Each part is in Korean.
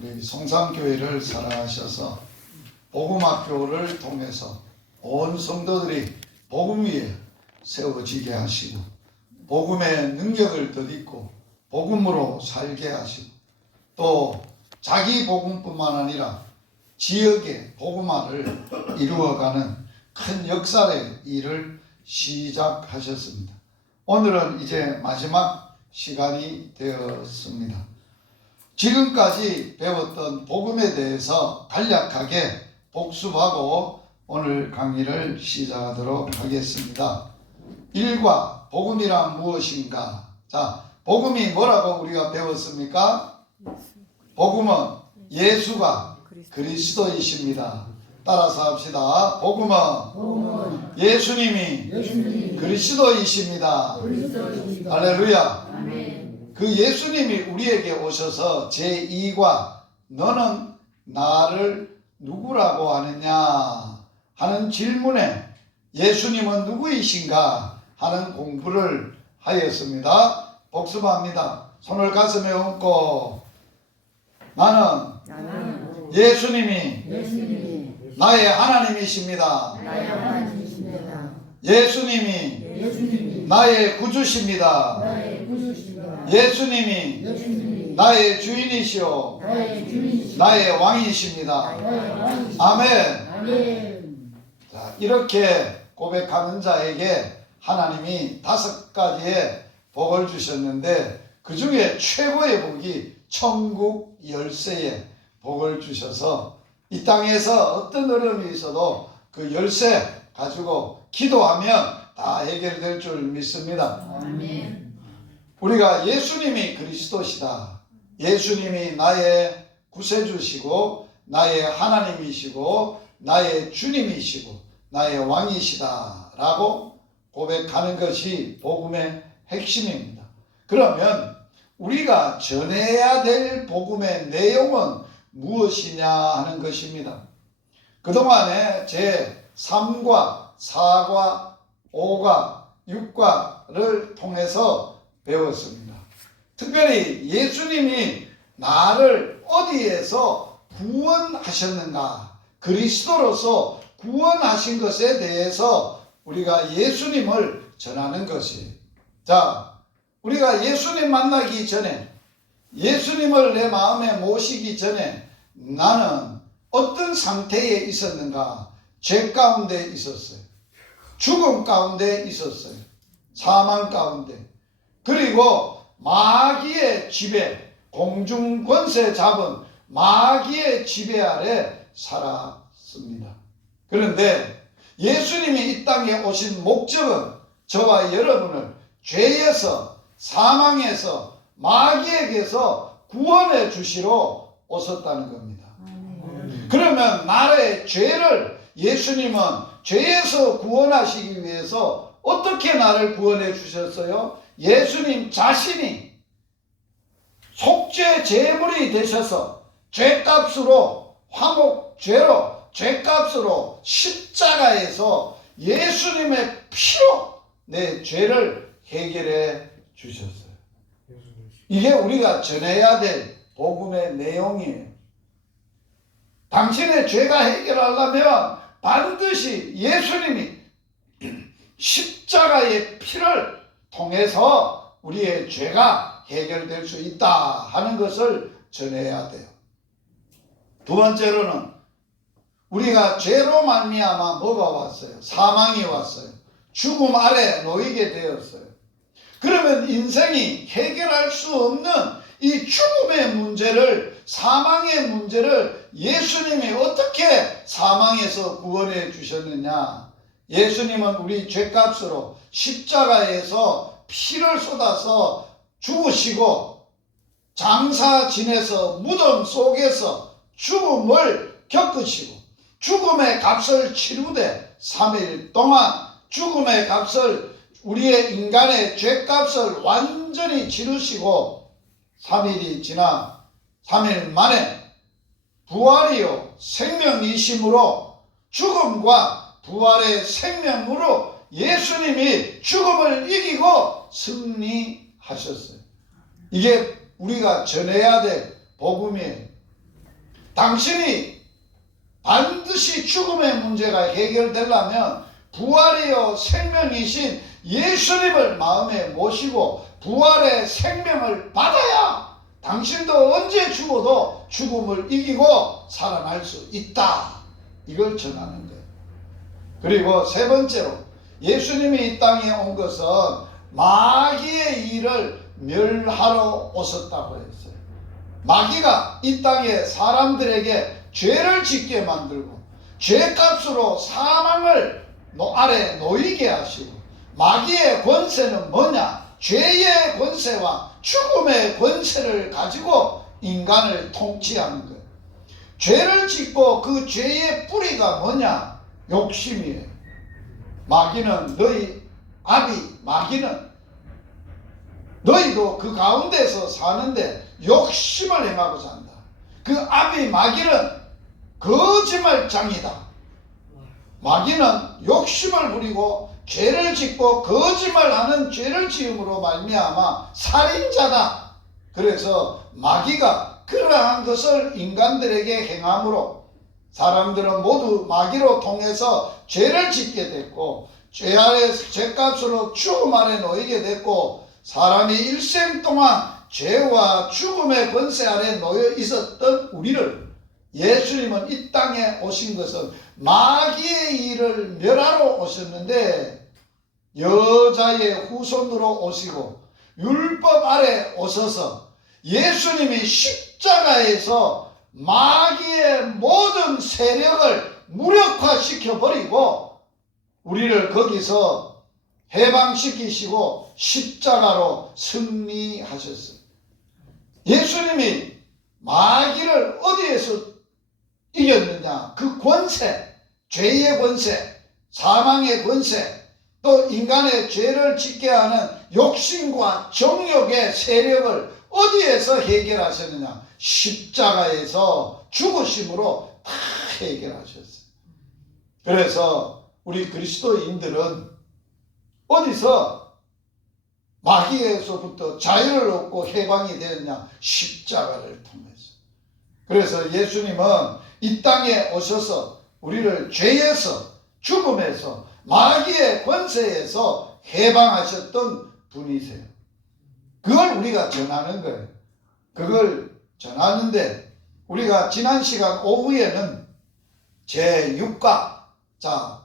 우리 성산교회를 사랑하셔서 복음학교를 통해서 온 성도들이 복음 위에 세워지게 하시고 복음의 능력을 덧입고 복음으로 살게 하시고 또 자기 복음뿐만 아니라 지역의 복음화를 이루어가는 큰 역사의 일을 시작하셨습니다. 오늘은 이제 마지막 시간이 되었습니다. 지금까지 배웠던 복음에 대해서 간략하게 복습하고 오늘 강의를 시작하도록 하겠습니다. 1과 복음이란 무엇인가? 자, 복음이 뭐라고 우리가 배웠습니까? 복음은 예수가 그리스도이십니다. 따라서 합시다. 복음은 예수님이 그리스도이십니다. 할렐루야. 그 예수님이 우리에게 오셔서 제2과 너는 나를 누구라고 하느냐 하는 질문에 예수님은 누구이신가 하는 공부를 하였습니다. 복습합니다. 손을 가슴에 얹고 나는 예수님이 나의 하나님이십니다. 예수님이 나의 구주십니다. 예수님이 나의 주인이시오 나의 왕이십니다. 아멘. 자, 이렇게 고백하는 자에게 하나님이 5가지의 복을 주셨는데 그 중에 최고의 복이 천국 열쇠의 복을 주셔서 이 땅에서 어떤 어려움이 있어도 그 열쇠 가지고 기도하면 다 해결될 줄 믿습니다. 아멘. 우리가 예수님이 그리스도시다. 예수님이 나의 구세주시고 나의 하나님이시고 나의 주님이시고 나의 왕이시다 라고 고백하는 것이 복음의 핵심입니다. 그러면 우리가 전해야 될 복음의 내용은 무엇이냐 하는 것입니다. 그동안에 제 3과 4과 5과 6과를 통해서 배웠습니다. 특별히 예수님이 나를 어디에서 구원하셨는가, 그리스도로서 구원하신 것에 대해서 우리가 예수님을 전하는 것이. 자, 우리가 예수님 만나기 전에, 예수님을 내 마음에 모시기 전에 나는 어떤 상태에 있었는가? 죄 가운데 있었어요. 죽음 가운데 있었어요. 사망 가운데. 그리고 마귀의 지배, 공중 권세 잡은 마귀의 지배 아래 살았습니다. 그런데 예수님이 이 땅에 오신 목적은 저와 여러분을 죄에서, 사망에서, 마귀에게서 구원해 주시러 오셨다는 겁니다. 그러면 나의 죄를 예수님은 죄에서 구원하시기 위해서 어떻게 나를 구원해 주셨어요? 예수님 자신이 속죄 제물이 되셔서 죄값으로, 화목죄로 죄값으로 십자가에서 예수님의 피로 내 죄를 해결해 주셨어요. 이게 우리가 전해야 될 복음의 내용이에요. 당신의 죄가 해결하려면 반드시 예수님이 십자가의 피를 통해서 우리의 죄가 해결될 수 있다 하는 것을 전해야 돼요. 두 번째로는 우리가 죄로 말미암아 뭐가 왔어요? 사망이 왔어요. 죽음 아래 놓이게 되었어요. 그러면 인생이 해결할 수 없는 이 죽음의 문제를, 사망의 문제를 예수님이 어떻게 사망에서 구원해 주셨느냐? 예수님은 우리 죄값으로 십자가에서 피를 쏟아서 죽으시고 장사 지내서 무덤 속에서 죽음을 겪으시고 죽음의 값을 치르되 3일 동안 죽음의 값을, 우리의 인간의 죄값을 완전히 치르시고 3일이 지나 3일 만에 부활이요 생명이심으로 죽음과 부활의 생명으로 예수님이 죽음을 이기고 승리하셨어요. 이게 우리가 전해야 될 복음이에요. 당신이 반드시 죽음의 문제가 해결되려면 부활이요 생명이신 예수님을 마음에 모시고 부활의 생명을 받아야 당신도 언제 죽어도 죽음을 이기고 살아날 수 있다. 이걸 전하는 거예요. 그리고 세 번째로 예수님이 이 땅에 온 것은 마귀의 일을 멸하러 오셨다고 했어요. 마귀가 이 땅에 사람들에게 죄를 짓게 만들고 죄값으로 사망을 아래 놓이게 하시고, 마귀의 권세는 뭐냐? 죄의 권세와 죽음의 권세를 가지고 인간을 통치하는 거예요. 죄를 짓고 그 죄의 뿌리가 뭐냐? 욕심이에요. 마귀는 마귀는 너희도 그 가운데서 사는데 욕심을 행하고 산다. 그 마귀는 거짓말장이다. 마귀는 욕심을 부리고 죄를 짓고 거짓말하는 죄를 지음으로 말미암아 살인자다. 그래서 마귀가 그러한 것을 인간들에게 행함으로 사람들은 모두 마귀로 통해서 죄를 짓게 됐고, 죄 아래 죄값으로 죽음 아래 놓이게 됐고, 사람이 일생 동안 죄와 죽음의 권세 아래 놓여 있었던 우리를 예수님은 이 땅에 오신 것은 마귀의 일을 멸하러 오셨는데, 여자의 후손으로 오시고 율법 아래 오셔서 예수님이 십자가에서 마귀의 모든 세력을 무력화시켜 버리고 우리를 거기서 해방시키시고 십자가로 승리하셨어요. 예수님이 마귀를 어디에서 이겼느냐? 그 권세, 죄의 권세, 사망의 권세, 또 인간의 죄를 짓게 하는 욕심과 정욕의 세력을 어디에서 해결하셨느냐? 십자가에서 죽으심으로 다 해결하셨어요. 그래서 우리 그리스도인들은 어디서 마귀에서부터 자유를 얻고 해방이 되었냐? 십자가를 통해서. 그래서 예수님은 이 땅에 오셔서 우리를 죄에서, 죽음에서, 마귀의 권세에서 해방하셨던 분이세요. 그걸 우리가 전하는 거예요. 그걸 전하는데 우리가 지난 시간 오후에는 제6과, 자,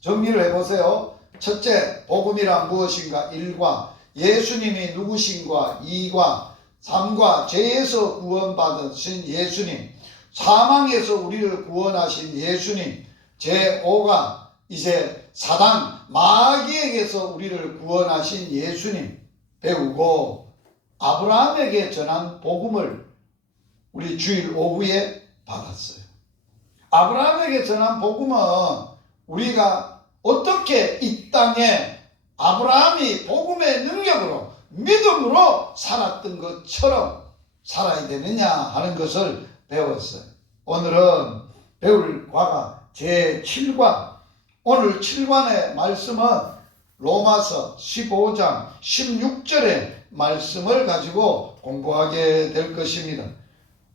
정리를 해보세요. 첫째, 복음이란 무엇인가? 1과, 예수님이 누구신가? 2과, 3과, 죄에서 구원받으신 예수님, 사망에서 우리를 구원하신 예수님, 제5가 이제 사단, 마귀에게서 우리를 구원하신 예수님 배우고, 아브라함에게 전한 복음을 우리 주일 오후에 받았어요. 아브라함에게 전한 복음은 우리가 어떻게 이 땅에 아브라함이 복음의 능력으로 믿음으로 살았던 것처럼 살아야 되느냐 하는 것을 배웠어요. 오늘은 배울 과가 제7과, 오늘 7관의 말씀은 로마서 15장 16절의 말씀을 가지고 공부하게 될 것입니다.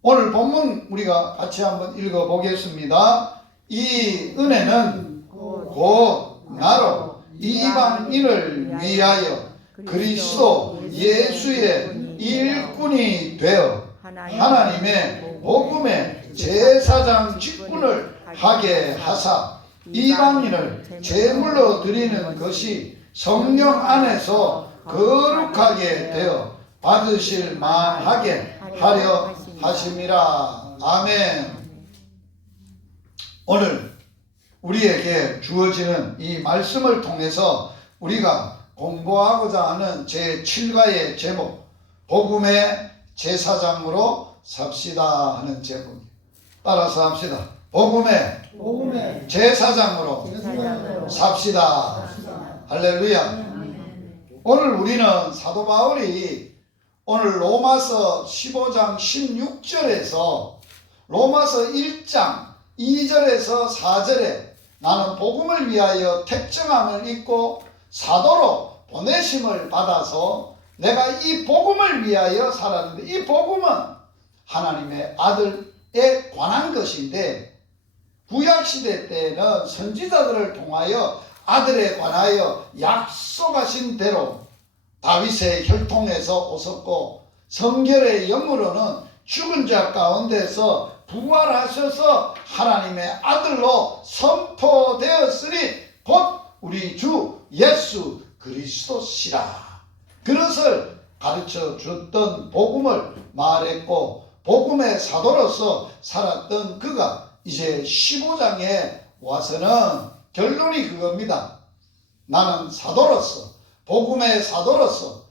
오늘 본문 우리가 같이 한번 읽어보겠습니다. 이 은혜는 곧 나로 이방인을 위하여 그리스도 예수의 일꾼이 되어 하나님의 복음의 제사장 직분을 하게 하사 이방인을 제물로 드리는 것이 성령 안에서 거룩하게 되어 받으실 만하게 하려 하심이라. 아멘. 오늘 우리에게 주어지는 이 말씀을 통해서 우리가 공부하고자 하는 제7과의 제목, 복음의 제사장으로 삽시다 하는 제목이에요. 따라서 합시다. 복음의 제사장으로 삽시다. 할렐루야. 오늘 우리는 사도 바울이 오늘 로마서 15장 16절에서 로마서 1장 2절에서 4절에 나는 복음을 위하여 택정함을 입고 사도로 보내심을 받아서 내가 이 복음을 위하여 살았는데, 이 복음은 하나님의 아들 관한 것인데, 구약시대 때는 선지자들을 통하여 아들에 관하여 약속하신 대로 다윗의 혈통에서 오셨고, 성결의 영으로는 죽은 자 가운데서 부활하셔서 하나님의 아들로 선포되었으니 곧 우리 주 예수 그리스도시라. 그것을 가르쳐 줬던 복음을 말했고, 복음의 사도로서 살았던 그가 이제 15장에 와서는 결론이 그겁니다. 나는 사도로서, 복음의 사도로서,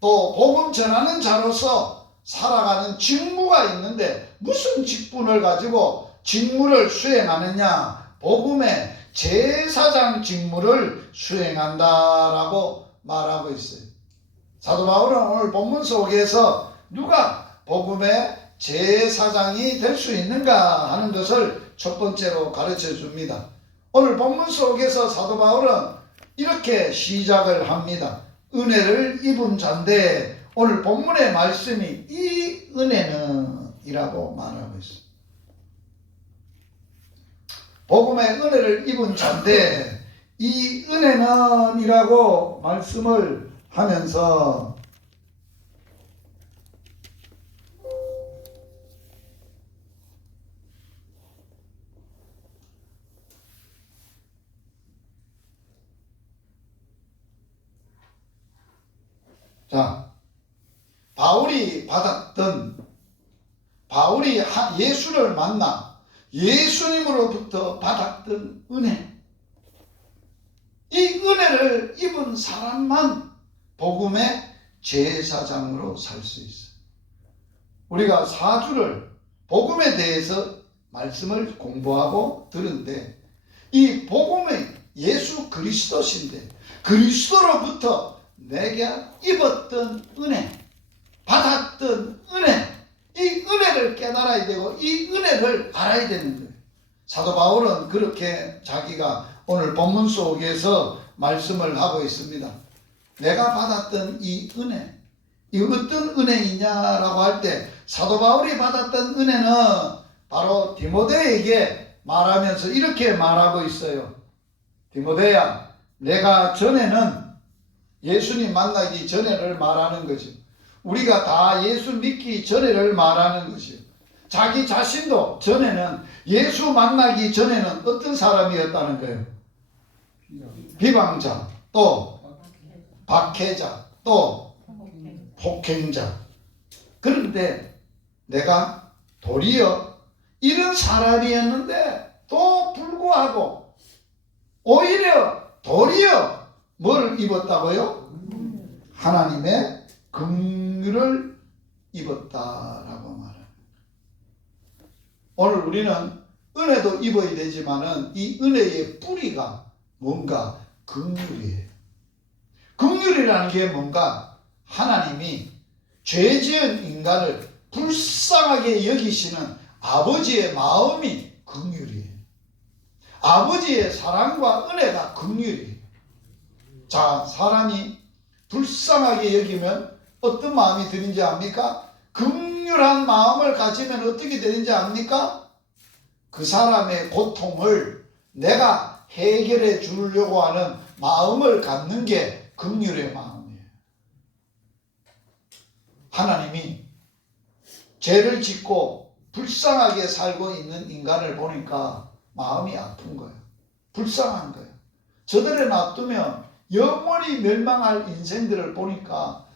또 복음 전하는 자로서 살아가는 직무가 있는데, 무슨 직분을 가지고 직무를 수행하느냐? 복음의 제사장 직무를 수행한다라고 말하고 있어요. 사도 바울은 오늘 본문 속에서 누가 복음의 제사장이 될 수 있는가 하는 것을 첫 번째로 가르쳐 줍니다. 오늘 본문 속에서 사도 바울은 이렇게 시작을 합니다. 은혜를 입은 자인데, 오늘 본문의 말씀이 이 은혜는 이라고 말하고 있어요. 복음의 은혜를 입은 자인데 이 은혜는 이라고 말씀을 하면서, 자, 바울이 예수를 만나 예수님으로부터 받았던 은혜, 이 은혜를 입은 사람만 복음의 제사장으로 살 수 있어요. 우리가 4주를 복음에 대해서 말씀을 공부하고 들은데, 이 복음의 예수 그리스도신데, 그리스도로부터 내게 입었던 은혜, 받았던 은혜, 이 은혜를 깨달아야 되고 이 은혜를 알아야 되는 거예요. 사도 바울은 그렇게 자기가 오늘 본문 속에서 말씀을 하고 있습니다. 내가 받았던 이 은혜, 이 어떤 은혜이냐라고 할 때, 사도 바울이 받았던 은혜는 바로 디모데에게 말하면서 이렇게 말하고 있어요. 디모데야, 내가 전에는, 예수님 만나기 전에를 말하는 거죠. 우리가 다 예수 믿기 전에를 말하는 것이요. 자기 자신도 전에는, 예수 만나기 전에는 어떤 사람이었다는 거예요. 비방자, 또 박해자, 또 폭행자. 그런데 내가 도리어 이런 사람이었는데 또 불구하고 오히려 도리어 뭘 입었다고요? 하나님의 긍휼을 입었다라고 말합니다. 오늘 우리는 은혜도 입어야 되지만은 이 은혜의 뿌리가 뭔가 긍휼이에요. 긍휼이라는 게 뭔가 하나님이 죄 지은 인간을 불쌍하게 여기시는 아버지의 마음이 긍휼이에요. 아버지의 사랑과 은혜가 긍휼이에요. 자, 사람이 불쌍하게 여기면 어떤 마음이 드는지 압니까? 긍휼한 마음을 가지면 어떻게 되는지 압니까? 그 사람의 고통을 내가 해결해 주려고 하는 마음을 갖는 게 긍휼의 마음이에요. 하나님이 죄를 짓고 불쌍하게 살고 있는 인간을 보니까 마음이 아픈 거예요. 불쌍한 거예요. 저들에 놔두면 영원히 멸망할 인생들을 보니까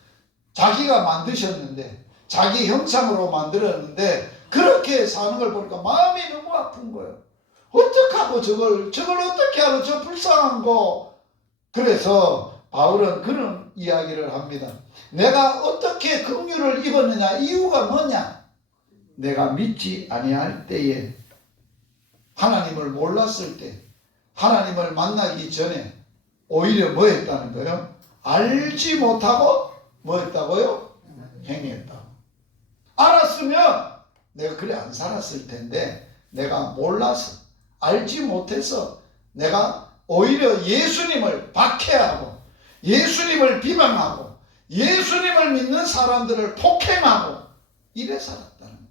자기가 만드셨는데, 자기 형상으로 만들었는데 그렇게 사는 걸 보니까 마음이 너무 아픈 거예요. 어떡하고 저걸 어떻게 하고 저 불쌍한 거. 그래서 바울은 그런 이야기를 합니다. 내가 어떻게 긍휼을 입었느냐, 이유가 뭐냐? 내가 믿지 아니할 때에, 하나님을 몰랐을 때, 하나님을 만나기 전에 오히려 뭐 했다는 거예요? 알지 못하고 뭐 했다고요? 행했다고. 알았으면 내가 그래 안 살았을 텐데, 내가 몰라서, 알지 못해서 내가 오히려 예수님을 박해하고 예수님을 비방하고 예수님을 믿는 사람들을 폭행하고 이래 살았다는 거예요.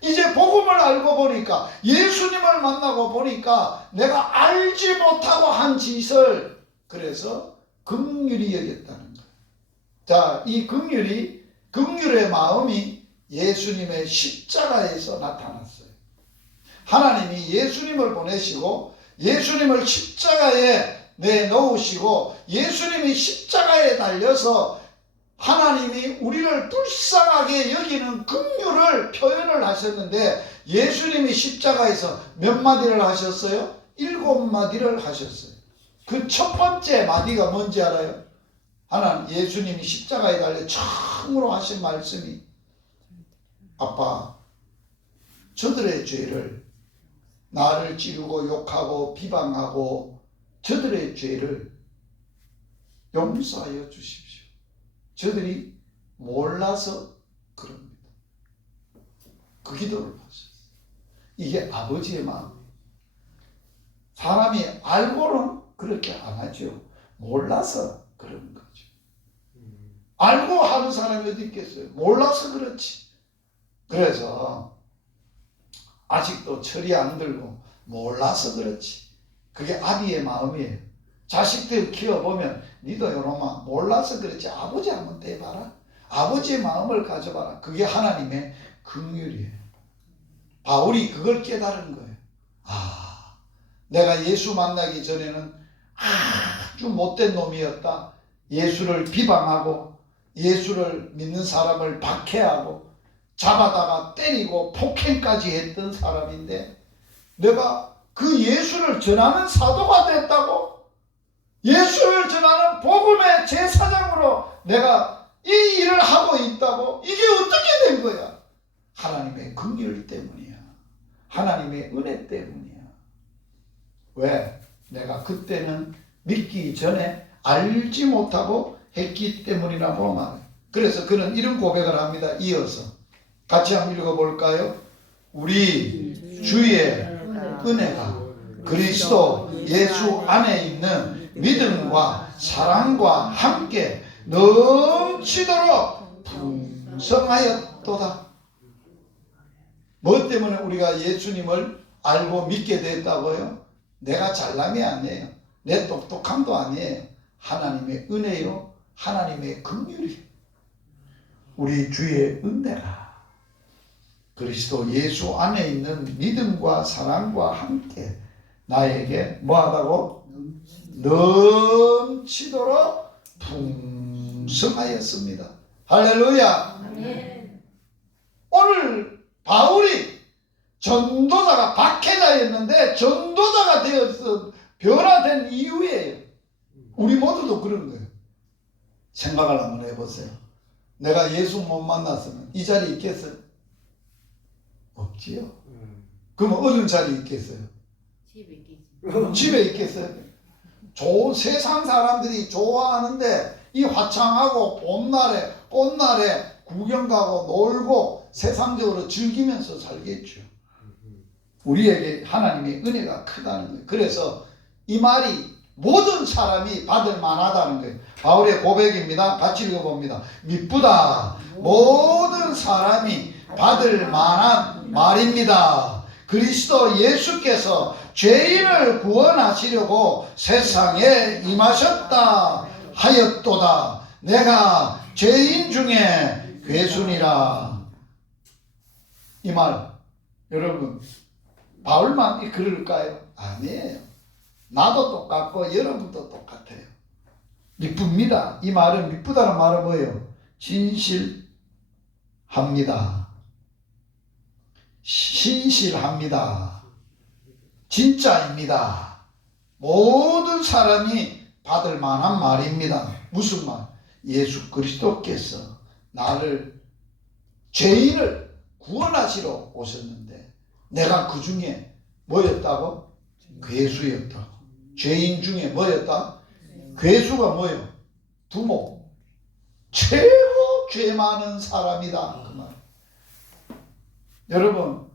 이제 복음을 알고 보니까, 예수님을 만나고 보니까 내가 알지 못하고 한 짓을 그래서 긍휼히 여겼다는 거예요. 자, 이 긍휼의 마음이 예수님의 십자가에서 나타났어요. 하나님이 예수님을 보내시고 예수님을 십자가에 내놓으시고 예수님이 십자가에 달려서 하나님이 우리를 불쌍하게 여기는 긍휼을 표현을 하셨는데, 예수님이 십자가에서 몇 마디를 하셨어요? 7마디를 하셨어요. 그 첫 번째 마디가 뭔지 알아요? 하나님, 예수님이 십자가에 달려 처음으로 하신 말씀이, 아빠, 저들의 죄를, 나를 찌르고 욕하고 비방하고 저들의 죄를 용서하여 주십시오. 저들이 몰라서 그럽니다. 그 기도를 하셨어요. 이게 아버지의 마음이에요. 사람이 알고는 그렇게 안 하죠. 몰라서 그러는 거죠. 알고 하는 사람이 어디 있겠어요? 몰라서 그렇지. 그래서 아직도 철이 안 들고 몰라서 그렇지. 그게 아비의 마음이에요. 자식들 키워보면 니도 요놈아 몰라서 그렇지, 아버지 한번 대봐라. 아버지의 마음을 가져봐라. 그게 하나님의 긍휼이에요. 바울이 그걸 깨달은 거예요. 아, 내가 예수 만나기 전에는 아주 못된 놈이었다. 예수를 비방하고 예수를 믿는 사람을 박해하고 잡아다가 때리고 폭행까지 했던 사람인데, 내가 그 예수를 전하는 사도가 됐다고? 예수를 전하는 복음의 제사장으로 내가 이 일을 하고 있다고? 이게 어떻게 된 거야? 하나님의 긍휼 때문이야. 하나님의 은혜 때문이야. 왜? 내가 그때는 믿기 전에 알지 못하고 했기 때문이라고 말해요. 그래서 그는 이런 고백을 합니다. 이어서 같이 한번 읽어볼까요? 우리 주의 은혜가 그리스도 예수 안에 있는 믿음과 사랑과 함께 넘치도록 풍성하였도다. 뭐 때문에 우리가 예수님을 알고 믿게 됐다고요? 내가 잘남이 아니에요. 내 똑똑함도 아니에요. 하나님의 은혜요, 하나님의 긍휼이에요. 우리 주의 은혜가 그리스도 예수 안에 있는 믿음과 사랑과 함께 나에게 뭐하다고? 넘치도록 풍성하였습니다. 할렐루야. 아멘. 오늘 바울이 전도자가 박해자였는데 전도자가 되어서 변화된 이유예요. 우리 모두도 그런 거예요. 생각을 한번 해보세요. 내가 예수 못 만났으면 이 자리에 있겠어요? 없지요. 그러면 어느 자리에 있겠어요? 집에 있겠지. 집에 있겠어요? 세상 사람들이 좋아하는데 이 화창하고 봄날에 꽃날에 구경 가고 놀고 세상적으로 즐기면서 살겠죠. 우리에게 하나님의 은혜가 크다는 거예요. 그래서 이 말이 모든 사람이 받을 만하다는 거예요. 바울의 고백입니다. 같이 읽어봅니다. 미쁘다. 모든 사람이 받을 만한 말입니다. 그리스도 예수께서 죄인을 구원하시려고 세상에 임하셨다 하였도다. 내가 죄인 중에 괴순이라. 이 말 여러분 바울만 그럴까요? 아니에요. 나도 똑같고 여러분도 똑같아요. 미쁩니다. 이 말은, 미쁘다는 말은 뭐예요? 진실합니다. 신실합니다. 진짜입니다. 모든 사람이 받을 만한 말입니다. 무슨 말? 예수 그리스도께서 나를, 죄인을 구원하시러 오셨는데 내가 그 중에 뭐였다고? 괴수였다고. 죄인 중에 뭐였다? 괴수가 뭐예요? 두목. 최고 죄 많은 사람이다. 그 말. 여러분,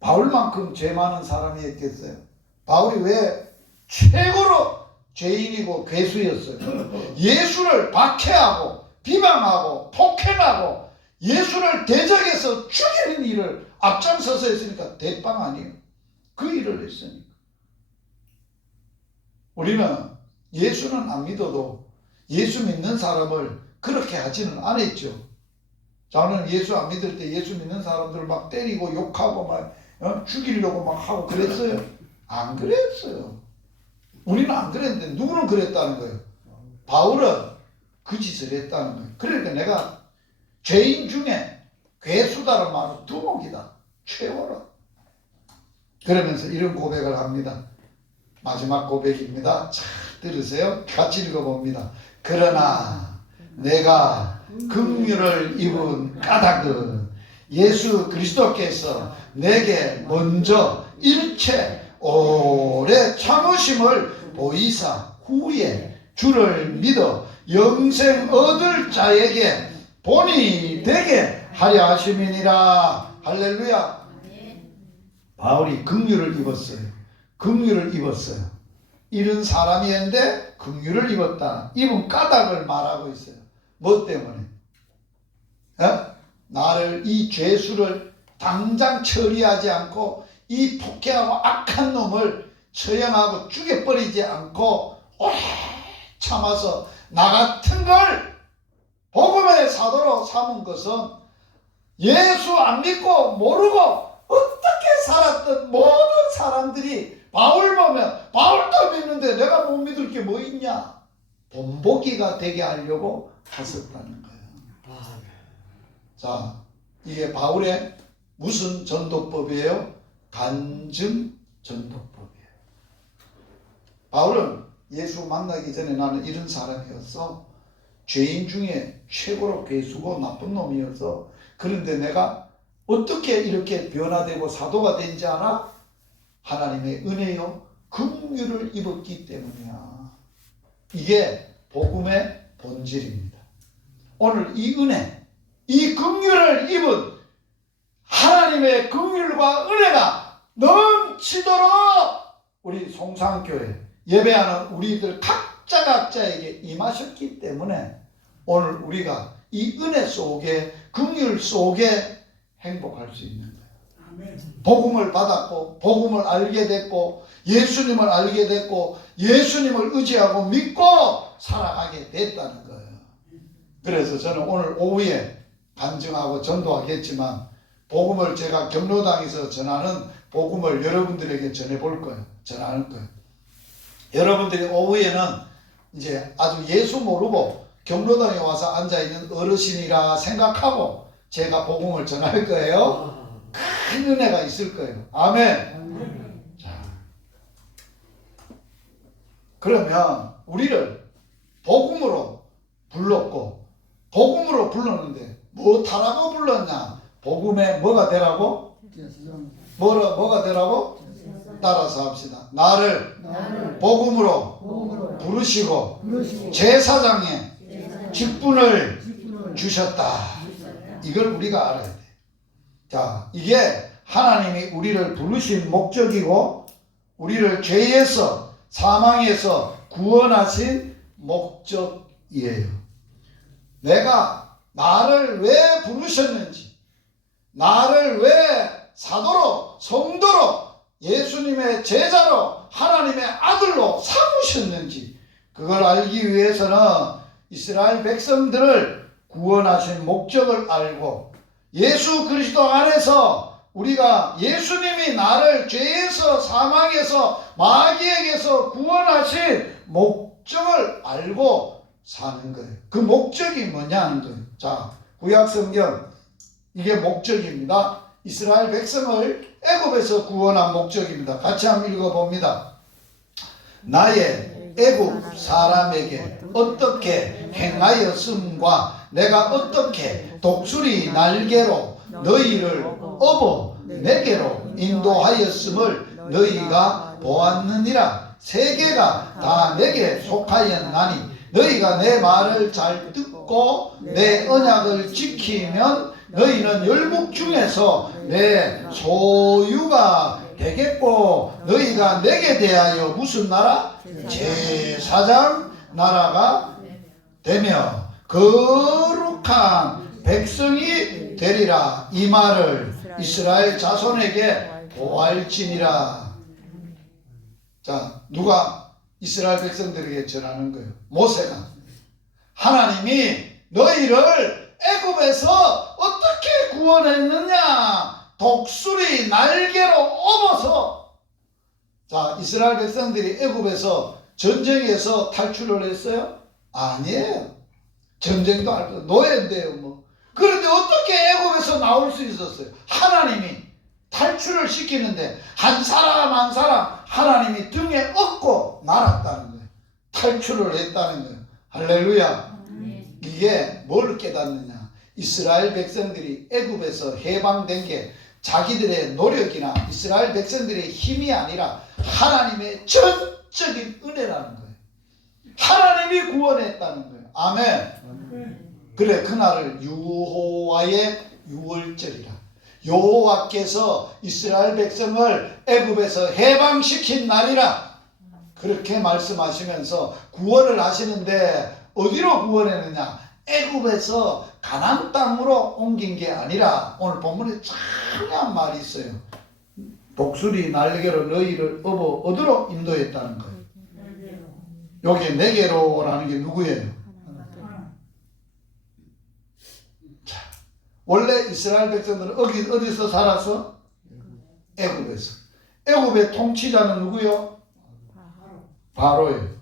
바울만큼 죄 많은 사람이 있겠어요? 바울이 왜 최고로 죄인이고 괴수였어요? 예수를 박해하고 비방하고 폭행하고 예수를 대적해서 죽이는 일을 앞장서서 했으니까 대빵 아니에요. 그 일을 했으니까. 우리는 예수는 안 믿어도 예수 믿는 사람을 그렇게 하지는 않았죠. 저는 예수 안 믿을 때 예수 믿는 사람들을 막 때리고 욕하고 막 죽이려고 막 하고 그랬어요? 안 그랬어요. 우리는 안 그랬는데 누구는 그랬다는 거예요? 바울은 그 짓을 했다는 거예요. 그러니까 내가 죄인 중에 괴수다는 말은 두목이다. 최고로. 그러면서 이런 고백을 합니다. 마지막 고백입니다. 잘 들으세요. 같이 읽어봅니다. 그러나 내가 긍휼을 입은 까닭은 예수 그리스도께서 내게 먼저 일체 오래 참으심을 보이사 후에 주를 믿어 영생 얻을 자에게 본이 되게 하려 하심이니라. 할렐루야. 바울이 긍휼을 입었어요. 긍휼을 입었어요. 이런 사람이었는데 긍휼을 입었다. 입은 까닭을 말하고 있어요. 뭐 때문에? 나를 이 죄수를 당장 처리하지 않고 이 폭행하고 악한 놈을 처형하고 죽여버리지 않고 오래 참아서 나 같은 걸 복음의 사도로 삼은 것은 예수 안 믿고 모르고 어떻게 살았던 모든 사람들이 바울 보면 바울도 믿는데 내가 못 믿을 게 뭐 있냐? 본보기가 되게 하려고 하셨다는 거예요. 자, 이게 바울의 무슨 전도법이에요? 간증 전도법이에요. 바울은 예수 만나기 전에 나는 이런 사람이었어. 죄인 중에 최고로 괴수고 나쁜 놈이어서 그런데 내가 어떻게 이렇게 변화되고 사도가 된지 알아? 하나님의 은혜요 긍휼을 입었기 때문이야. 이게 복음의 본질입니다. 오늘 이 은혜, 이 긍휼을 입은 하나님의 긍휼과 은혜가 넘치도록 우리 송산교회 예배하는 우리들 각자에게 임하셨기 때문에 오늘 우리가 이 은혜 속에 긍휼 속에 행복할 수 있는 거예요. 복음을 받았고 복음을 알게 됐고 예수님을 알게 됐고 예수님을 의지하고 믿고 살아가게 됐다는 거예요. 그래서 저는 오늘 오후에 간증하고 전도하겠지만 복음을 제가 경로당에서 전하는 복음을 여러분들에게 전해볼 거예요. 전하는 거예요. 여러분들이 오후에는 이제 아주 예수 모르고 경로당에 와서 앉아있는 어르신이라 생각하고 제가 복음을 전할 거예요. 큰 은혜가 있을 거예요. 아멘. 자, 그러면 우리를 복음으로 불렀고 복음으로 불렀는데 뭐하라고 불렀냐? 복음에 뭐가 되라고? 뭐가 되라고? 따라서 합시다. 나를 복음으로 부르시고 제사장의 직분을 주셨다. 이걸 우리가 알아야 돼. 자, 이게 하나님이 우리를 부르신 목적이고 우리를 죄에서 사망에서 구원하신 목적이에요. 내가 나를 왜 부르셨는지, 나를 왜 사도로 성도로 예수님의 제자로 하나님의 아들로 삼으셨는지 그걸 알기 위해서는 이스라엘 백성들을 구원하신 목적을 알고 예수 그리스도 안에서 우리가 예수님이 나를 죄에서 사망에서 마귀에게서 구원하신 목적을 알고 사는 거예요. 그 목적이 뭐냐는 거예요. 자, 구약성경 이게 목적입니다. 이스라엘 백성을 애굽에서 구원한 목적입니다. 같이 한번 읽어봅니다. 나의 애굽 사람에게 어떻게 행하였음과 내가 어떻게 독수리 날개로 너희를 업어 내게로 인도하였음을 너희가 보았느니라. 세계가 다 내게 속하였나니 너희가 내 말을 잘 듣고 내 언약을 지키면 너희는 열국 중에서 내 소유가 되겠고 너희가 내게 대하여 무슨 나라? 제사장 나라가 되며 거룩한 백성이 되리라. 이 말을 이스라엘 자손에게 보할지니라. 자, 누가 이스라엘 백성들에게 전하는 거예요? 모세가. 하나님이 너희를 애굽에서 어떻게 구원했느냐? 독수리 날개로 업어서. 자, 이스라엘 백성들이 애굽에서 전쟁에서 탈출을 했어요? 아니에요. 전쟁도 할 거, 노예인데요, 뭐. 그런데 어떻게 애굽에서 나올 수 있었어요? 하나님이 탈출을 시키는데 한 사람 한 사람 하나님이 등에 업고 날았다는 거예요. 탈출을 했다는 거예요. 할렐루야. 이게 뭘 깨닫느냐? 이스라엘 백성들이 애굽에서 해방된 게 자기들의 노력이나 이스라엘 백성들의 힘이 아니라 하나님의 전적인 은혜라는 거예요. 하나님이 구원했다는 거예요. 아멘. 그래, 그날을 여호와의 유월절이라. 여호와께서 이스라엘 백성을 애굽에서 해방시킨 날이라. 그렇게 말씀하시면서 구원을 하시는데 어디로 구원했느냐? 애굽에서 가나안 땅으로 옮긴 게 아니라 오늘 본문에 중요한 말이 있어요. 독수리 날개로 너희를 업어 어디로 인도했다는 거예요. 여기 네게로라는 게 누구예요? 자, 원래 이스라엘 백성들은 어디서 살았어? 애굽에서. 애굽의 통치자는 누구요? 바로예요.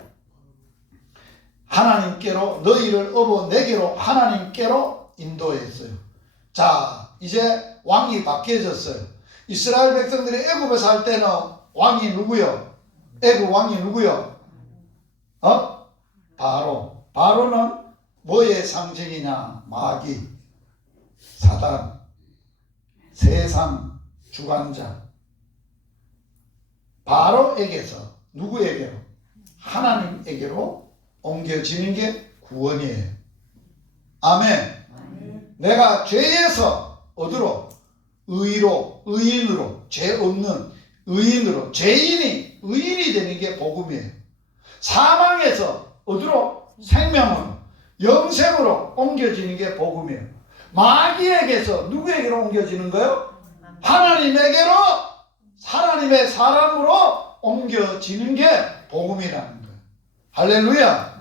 하나님께로 너희를 업어 내게로 하나님께로 인도했어요. 자, 이제 왕이 바뀌어졌어요. 이스라엘 백성들이 애굽에 살 때는 왕이 누구요? 애굽 왕이 누구요? 바로. 바로는 뭐의 상징이냐? 마귀, 사단, 세상 주관자. 바로에게서 누구에게로? 하나님에게로 옮겨지는 게 구원이에요. 아멘. 내가 죄에서 어디로? 의로, 의인으로, 죄 없는 의인으로, 죄인이 의인이 되는 게 복음이에요. 사망에서 어디로? 생명으로, 영생으로 옮겨지는 게 복음이에요. 마귀에게서 누구에게로 옮겨지는 거예요? 하나님에게로, 하나님의 사람으로 옮겨지는 게 복음이라는 거예요. 할렐루야.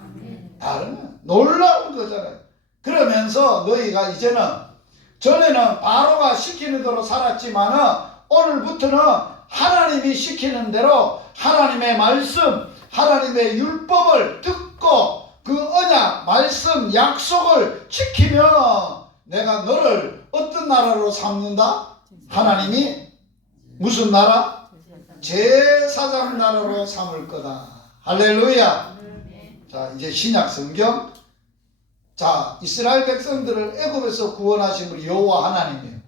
다른 놀라운 거잖아요. 그러면서 너희가 이제는, 전에는 바로가 시키는 대로 살았지만은 오늘부터는 하나님이 시키는 대로 하나님의 말씀, 하나님의 율법을 듣고 그 언약, 말씀, 약속을 지키면 내가 너를 어떤 나라로 삼는다? 하나님이 무슨 나라? 제사장 나라로 삼을 거다. 할렐루야. 자, 이제 신약 성경. 자, 이스라엘 백성들을 애굽에서 구원하신 분이 여호와 하나님이에요.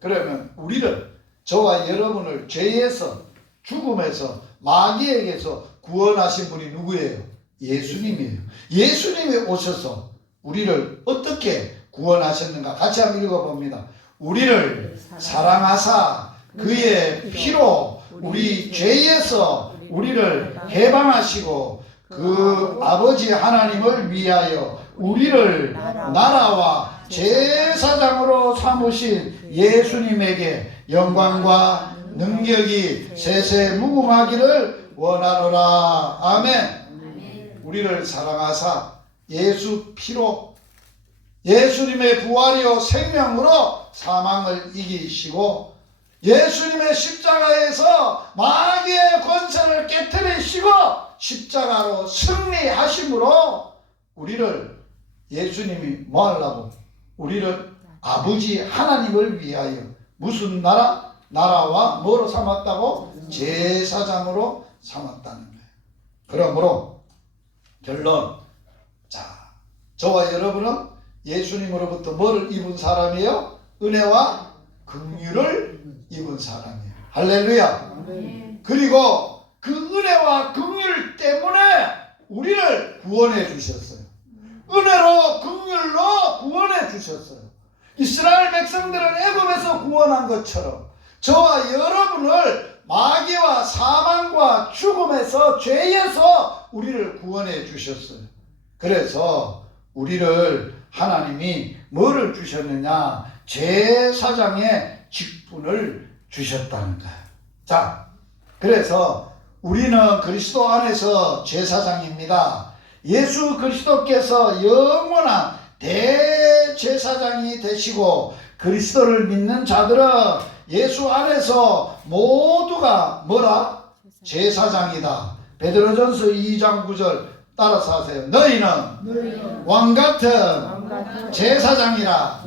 그러면 우리를, 저와 여러분을 죄에서, 죽음에서, 마귀에게서 구원하신 분이 누구예요? 예수님이에요. 예수님이 오셔서 우리를 어떻게 구원하셨는가? 같이 한번 읽어봅니다. 우리를 사랑하사 그의 피로 우리 죄에서 우리를 해방하시고 그 아버지 하나님을 위하여 우리를 나라와 제사장으로 삼으신 예수님에게 영광과 능력이 세세 무궁하기를 원하노라. 아멘. 우리를 사랑하사 예수 피로, 예수님의 부활이요 생명으로 사망을 이기시고 예수님의 십자가에서 마귀의 권세를 깨뜨리시고 십자가로 승리하심으로 우리를, 예수님이 뭐 하려고? 우리를 아버지 하나님을 위하여 무슨 나라? 나라와 뭐로 삼았다고? 제사장으로 삼았다는 거예요. 그러므로 결론, 자, 저와 여러분은 예수님으로부터 뭐를 입은 사람이에요? 은혜와 긍휼을 입은 사람이에요. 할렐루야. 그리고 그 은혜와 긍휼 때문에 우리를 구원해 주셨어요. 은혜로 긍휼로 구원해 주셨어요. 이스라엘 백성들은 애굽에서 구원한 것처럼 저와 여러분을 마귀와 사망과 죽음에서, 죄에서 우리를 구원해 주셨어요. 그래서 우리를 하나님이 뭐를 주셨느냐? 제사장의 직분을 주셨다는 거예요. 자, 그래서 우리는 그리스도 안에서 제사장입니다. 예수 그리스도께서 영원한 대제사장이 되시고 그리스도를 믿는 자들은 예수 안에서 모두가 뭐라? 제사장이다. 베드로전서 2장 9절 따라서 하세요. 너희는 왕같은 제사장이라.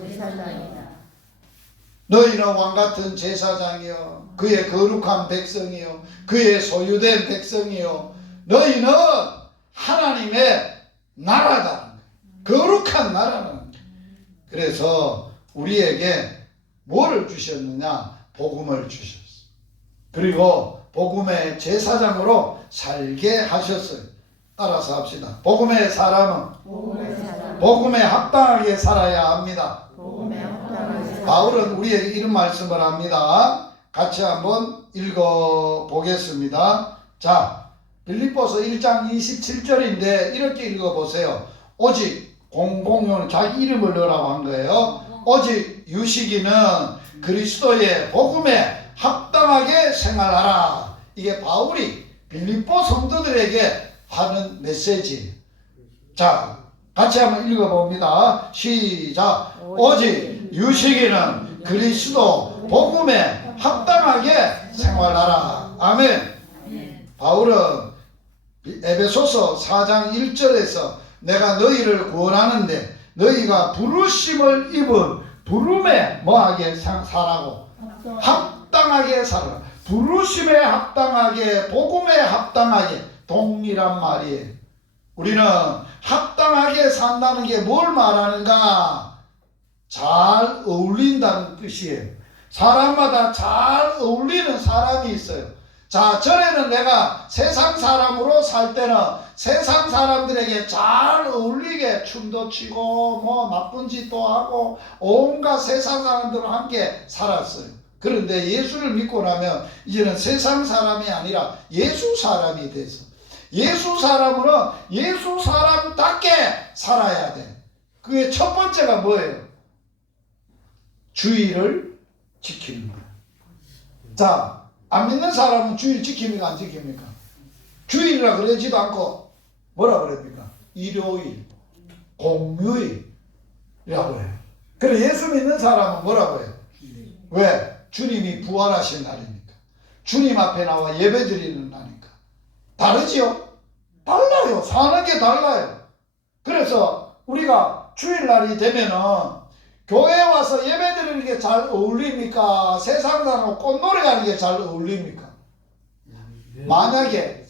너희는 왕같은 제사장이요 그의 거룩한 백성이요 그의 소유된 백성이요 너희는 하나님의 나라다. 거룩한 나라는. 그래서 우리에게 뭐를 주셨느냐? 복음을 주셨어요. 그리고 복음의 제사장으로 살게 하셨어요. 따라서 합시다. 복음의 사람은 복음에 합당하게 살아야 합니다. 바울은 우리에게 이런 말씀을 합니다. 같이 한번 읽어보겠습니다. 자, 빌립보서 1장 27절인데 이렇게 읽어보세요. 오직 공공요는 자기 이름을 넣으라고 한 거예요. 오직 유식인은 그리스도의 복음에 합당하게 생활하라. 이게 바울이 빌립보 성도들에게 하는 메시지. 자, 같이 한번 읽어봅니다. 시작. 오직 유식인은 그리스도 복음에 합당하게 생활하라. 아멘. 바울은 에베소서 4장 1절에서 내가 너희를 구원하는데 너희가 부르심을 입은 부름에 뭐하게 살라고? 합당하게 살아라. 부르심에 합당하게, 복음에 합당하게, 동일한 말이에요. 우리는 합당하게 산다는 게 뭘 말하는가? 잘 어울린다는 뜻이에요. 사람마다 잘 어울리는 사람이 있어요. 자, 전에는 내가 세상 사람으로 살 때는 세상 사람들에게 잘 어울리게 춤도 추고 뭐 나쁜 짓도 하고 온갖 세상 사람들과 함께 살았어요. 그런데 예수를 믿고 나면 이제는 세상 사람이 아니라 예수 사람이 돼서 예수 사람으로 예수 사람답게 살아야 돼. 그게 첫 번째가 뭐예요? 주의를 지키는 거예요. 자, 안 믿는 사람은 주의를 지킵니까? 안 지킵니까? 주일이라 그러지도 않고 뭐라 그럽니까? 일요일, 공휴일이라고 해요. 그래 예수 믿는 사람은 뭐라고 해요? 왜? 주님이 부활하신 날이니까. 주님 앞에 나와 예배 드리는 날이니까. 다르지요? 달라요. 사는 게 달라요. 그래서 우리가 주일날이 되면은 교회 와서 예배 드리는 게 잘 어울립니까? 세상 사람하고 꽃놀이 가는 게 잘 어울립니까? 만약에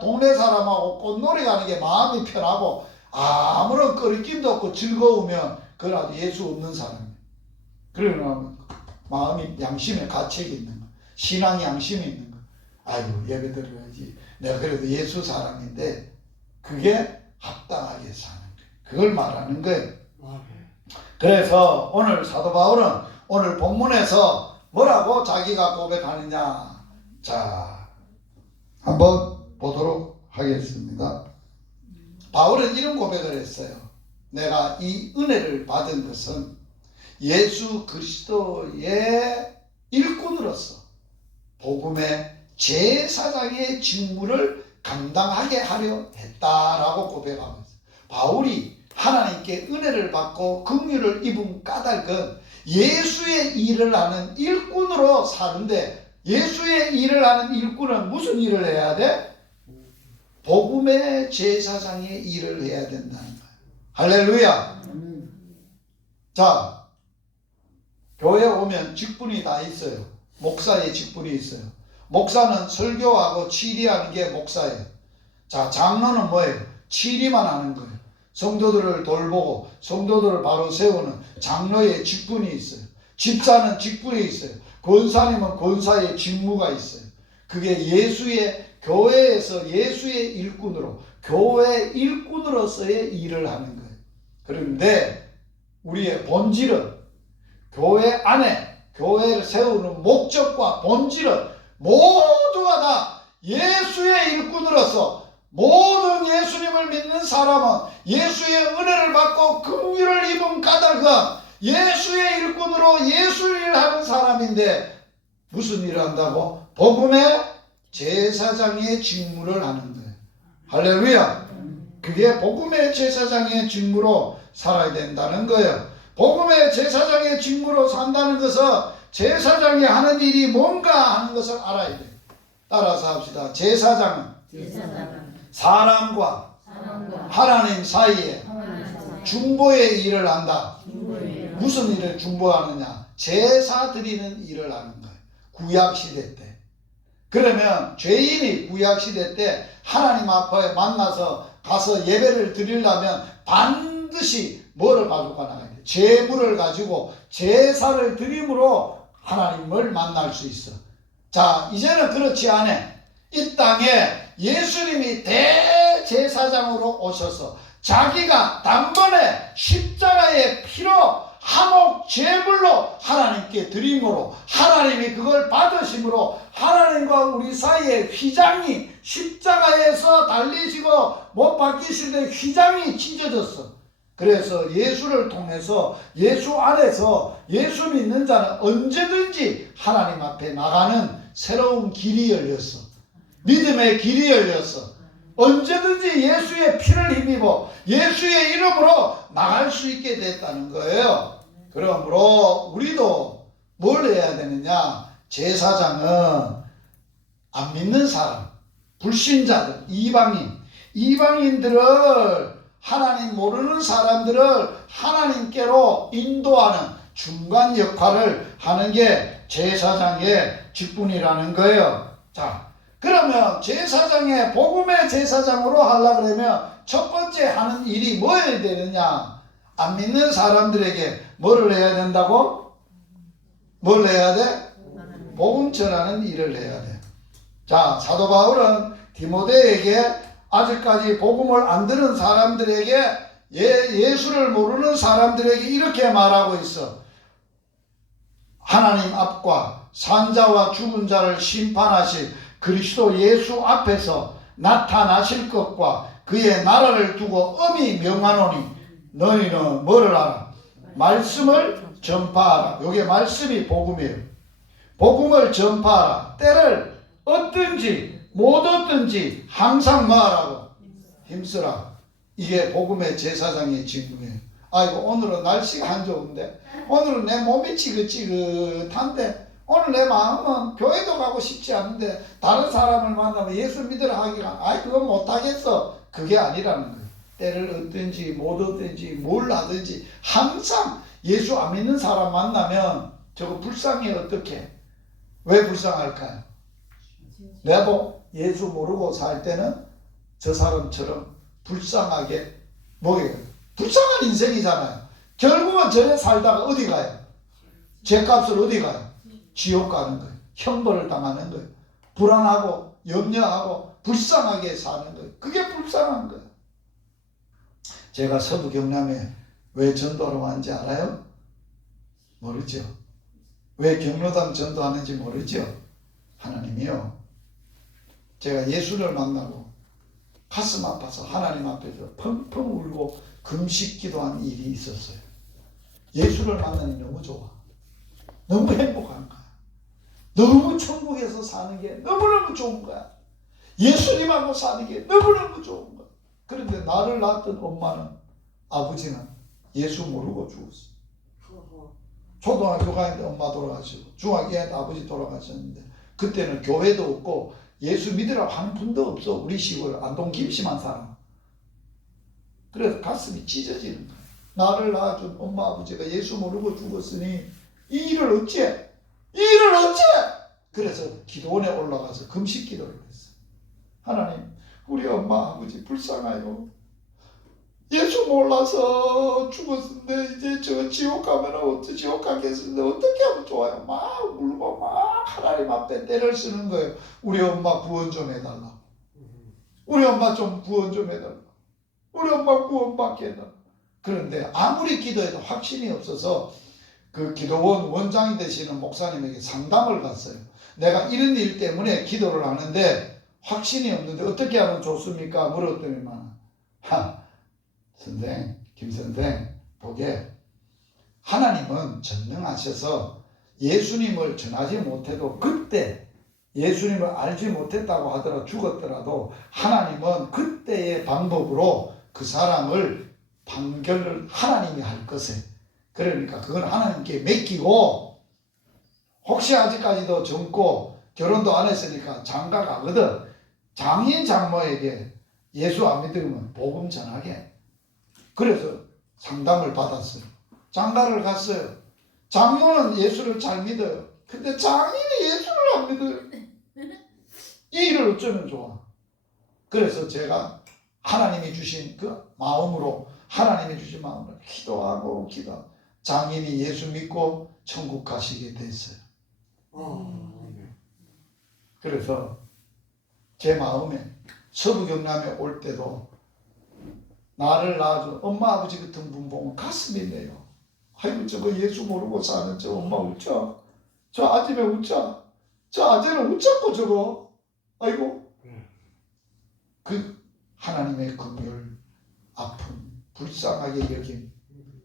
동네 사람하고 꽃놀이 가는 게 마음이 편하고 아무런 거리낌도 없고 즐거우면 그건 아주 예수 없는 사람이에요. 그러면 마음이 양심에 가책이 있는 거, 신앙 양심이 있는 거. 아이고 예배 드려야지. 내가 그래도 예수 사람인데 그게 합당하게 사는 거예요. 그걸 말하는 거예요. 그래서 오늘 사도 바울은 오늘 본문에서 뭐라고 자기가 고백하느냐. 자, 한번 보도록 하겠습니다. 바울은 이런 고백을 했어요. 내가 이 은혜를 받은 것은 예수 그리스도의 일꾼으로서 복음의 제사장의 직무를 감당하게 하려 했다라고 고백하고 있어요. 바울이 하나님께 은혜를 받고 긍휼을 입은 까닭은 예수의 일을 하는 일꾼으로 사는데 예수의 일을 하는 일꾼은 무슨 일을 해야 돼? 복음의 제사장의 일을 해야 된다는 거예요. 할렐루야. 자, 교회 오면 직분이 다 있어요. 목사의 직분이 있어요. 목사는 설교하고 치리하는 게 목사예요. 자, 장로는 뭐예요? 치리만 하는 거예요. 성도들을 돌보고 성도들을 바로 세우는 장로의 직분이 있어요. 집사는 직분이 있어요. 권사님은 권사의 직무가 있어요. 그게 예수의 교회에서 예수의 일꾼으로 교회 일꾼으로서의 일을 하는 거예요. 그런데 우리의 본질은 교회 안에 교회를 세우는 목적과 본질은 모두가 다 예수의 일꾼으로서 모든 예수님을 예수를 믿는 사람은 예수의 은혜를 받고 긍휼을 입은 까닭은 예수의 일꾼으로 예수 일을 하는 사람인데 무슨 일을 한다고? 복음의 제사장의 직무를 하는 거예요. 할렐루야. 그게 복음의 제사장의 직무로 살아야 된다는 거예요. 복음의 제사장의 직무로 산다는 것은 제사장이 하는 일이 뭔가 하는 것을 알아야 돼요. 따라서 합시다. 제사장은 사람과 하나님 사이에 중보의 일을 한다. 무슨 일을 중보하느냐? 제사 드리는 일을 하는 거예요. 구약시대 때. 그러면 죄인이 구약시대 때 하나님 앞에 만나서 가서 예배를 드리려면 반드시 뭐를 가지고 나가야 돼? 제물을 가지고 제사를 드림으로 하나님을 만날 수 있어. 자, 이제는 그렇지 않아. 이 땅에 예수님이 대제사장으로 오셔서 자기가 단번에 십자가의 피로 한옥 제물로 하나님께 드림으로 하나님이 그걸 받으심으로 하나님과 우리 사이에 휘장이 십자가에서 달리시고 못 박히실 때 휘장이 찢어졌어. 그래서 예수를 통해서 예수 안에서 예수 믿는 자는 언제든지 하나님 앞에 나가는 새로운 길이 열렸어. 믿음의 길이 열렸어. 언제든지 예수의 피를 힘입어 예수의 이름으로 나갈 수 있게 됐다는 거예요. 그러므로 우리도 뭘 해야 되느냐? 제사장은 안 믿는 사람, 불신자들, 이방인들을 하나님 모르는 사람들을 하나님께로 인도하는 중간 역할을 하는 게 제사장의 직분이라는 거예요. 자, 그러면 제사장의 복음의 제사장으로 하려고 그러면 첫 번째 하는 일이 뭐여야 되느냐? 안 믿는 사람들에게 뭐를 해야 된다고? 뭘 해야 돼? 복음 전하는 일을 해야 돼. 자, 사도 바울은 디모데에게 아직까지 복음을 안 들은 사람들에게 예수를 모르는 사람들에게 이렇게 말하고 있어. 하나님 앞과 산자와 죽은 자를 심판하실 그리스도 예수 앞에서 나타나실 것과 그의 나라를 두고 엄히 명하노니 너희는 뭐를 하라? 말씀을 전파하라. 이게 말씀이 복음이에요. 복음을 전파하라. 때를 얻든지 못 얻든지 항상 뭐하라고? 힘쓰라. 이게 복음의 제사장의 직무예요. 아이고 오늘은 날씨가 안 좋은데 오늘은 내 몸이 지긋지긋한데 오늘 내 마음은 교회도 가고 싶지 않은데 다른 사람을 만나면 예수 믿으라 하기가 아이 그건 못하겠어. 그게 아니라는 거예요. 때를 얻든지 못 얻든지 뭘 하든지 항상 예수 안 믿는 사람 만나면 저거 불쌍해. 어떻게? 왜 불쌍할까요? 내가 예수 모르고 살 때는 저 사람처럼 불쌍하게 뭐예요? 불쌍한 인생이잖아요. 결국은 저래 살다가 어디 가요? 죄값을 어디 가요? 지옥 가는 거예요. 형벌을 당하는 거예요. 불안하고 염려하고 불쌍하게 사는 거예요. 그게 불쌍한 거예요. 제가 서부 경남에 왜 전도하러 왔는지 알아요? 모르죠. 왜 경로당 전도하는지 모르죠. 하나님이요. 제가 예수를 만나고 가슴 아파서 하나님 앞에서 펑펑 울고 금식 기도한 일이 있었어요. 예수를 만나니 너무 좋아. 너무 행복한 거야. 너무 천국에서 사는 게 너무너무 좋은 거야. 예수님하고 사는 게 너무너무 좋은 거야. 그런데 나를 낳았던 엄마는 아버지는 예수 모르고 죽었어. 초등학교 가는데 엄마 돌아가시고 중학교 가는데 아버지 돌아가셨는데 그때는 교회도 없고 예수 믿으라고 하는 분도 없어. 우리 시골 안동 김씨만 살아. 그래서 가슴이 찢어지는 거야. 나를 낳아준 엄마 아버지가 예수 모르고 죽었으니 이 일을 어찌해? 이 일을 어찌해? 그래서 기도원에 올라가서 금식 기도를 했어. 하나님 우리 엄마 아버지 불쌍해요. 예수 몰라서 죽었는데 이제 저 지옥 가면 어떻게 지옥 가겠는데 어떻게 하면 좋아요? 막 울고 막 하나님 앞에 때를 쓰는 거예요. 우리 엄마 구원 좀 해달라. 우리 엄마 좀 구원 좀 해달라. 우리 엄마 구원받게 해달라. 그런데 아무리 기도해도 확신이 없어서 그 기도원 원장이 되시는 목사님에게 상담을 갔어요. 내가 이런 일 때문에 기도를 하는데 확신이 없는데 어떻게 하면 좋습니까? 물었더니만 선생, 김선생 보게 하나님은 전능하셔서 예수님을 전하지 못해도 그때 예수님을 알지 못했다고 하더라도 죽었더라도 하나님은 그때의 방법으로 그 사람을 판결을 하나님이 할 것에 그러니까 그건 하나님께 맡기고 혹시 아직까지도 젊고 결혼도 안 했으니까 장가 가거든 장인 장모에게 예수 안 믿으면 복음 전하게 그래서 상담을 받았어요. 장가를 갔어요. 장모는 예수를 잘 믿어요. 근데 장인이 예수를 안 믿어요. 이 일을 어쩌면 좋아. 그래서 제가 하나님이 주신 그 마음으로 하나님이 주신 마음으로 기도하고 장인이 예수 믿고 천국 가시게 됐어요. 그래서 제 마음에 서부 경남에 올 때도 나를 낳아준 엄마 아버지 같은 분 보면 가슴이 메요. 아이고 저거 예수 모르고 사는 저 엄마 웃자. 저 아줌마 웃자. 저 아재는 웃자고 저거. 아이고. 그 하나님의 긍휼, 아픔, 불쌍하게 여김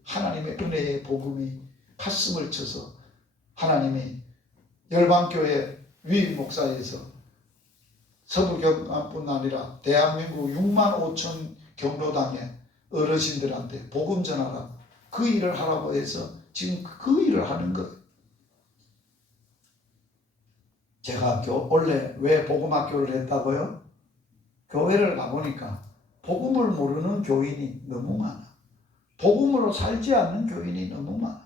하나님의 은혜의 복음이 가슴을 쳐서 하나님이 열방교회 위임 목사에서 서부경남뿐 아니라 대한민국 6만 5천 경로당의 어르신들한테 복음 전하라 그 일을 하라고 해서 지금 그 일을 하는 거예요. 제가 원래 왜 복음학교를 했다고요? 교회를 가보니까 복음을 모르는 교인이 너무 많아. 복음으로 살지 않는 교인이 너무 많아.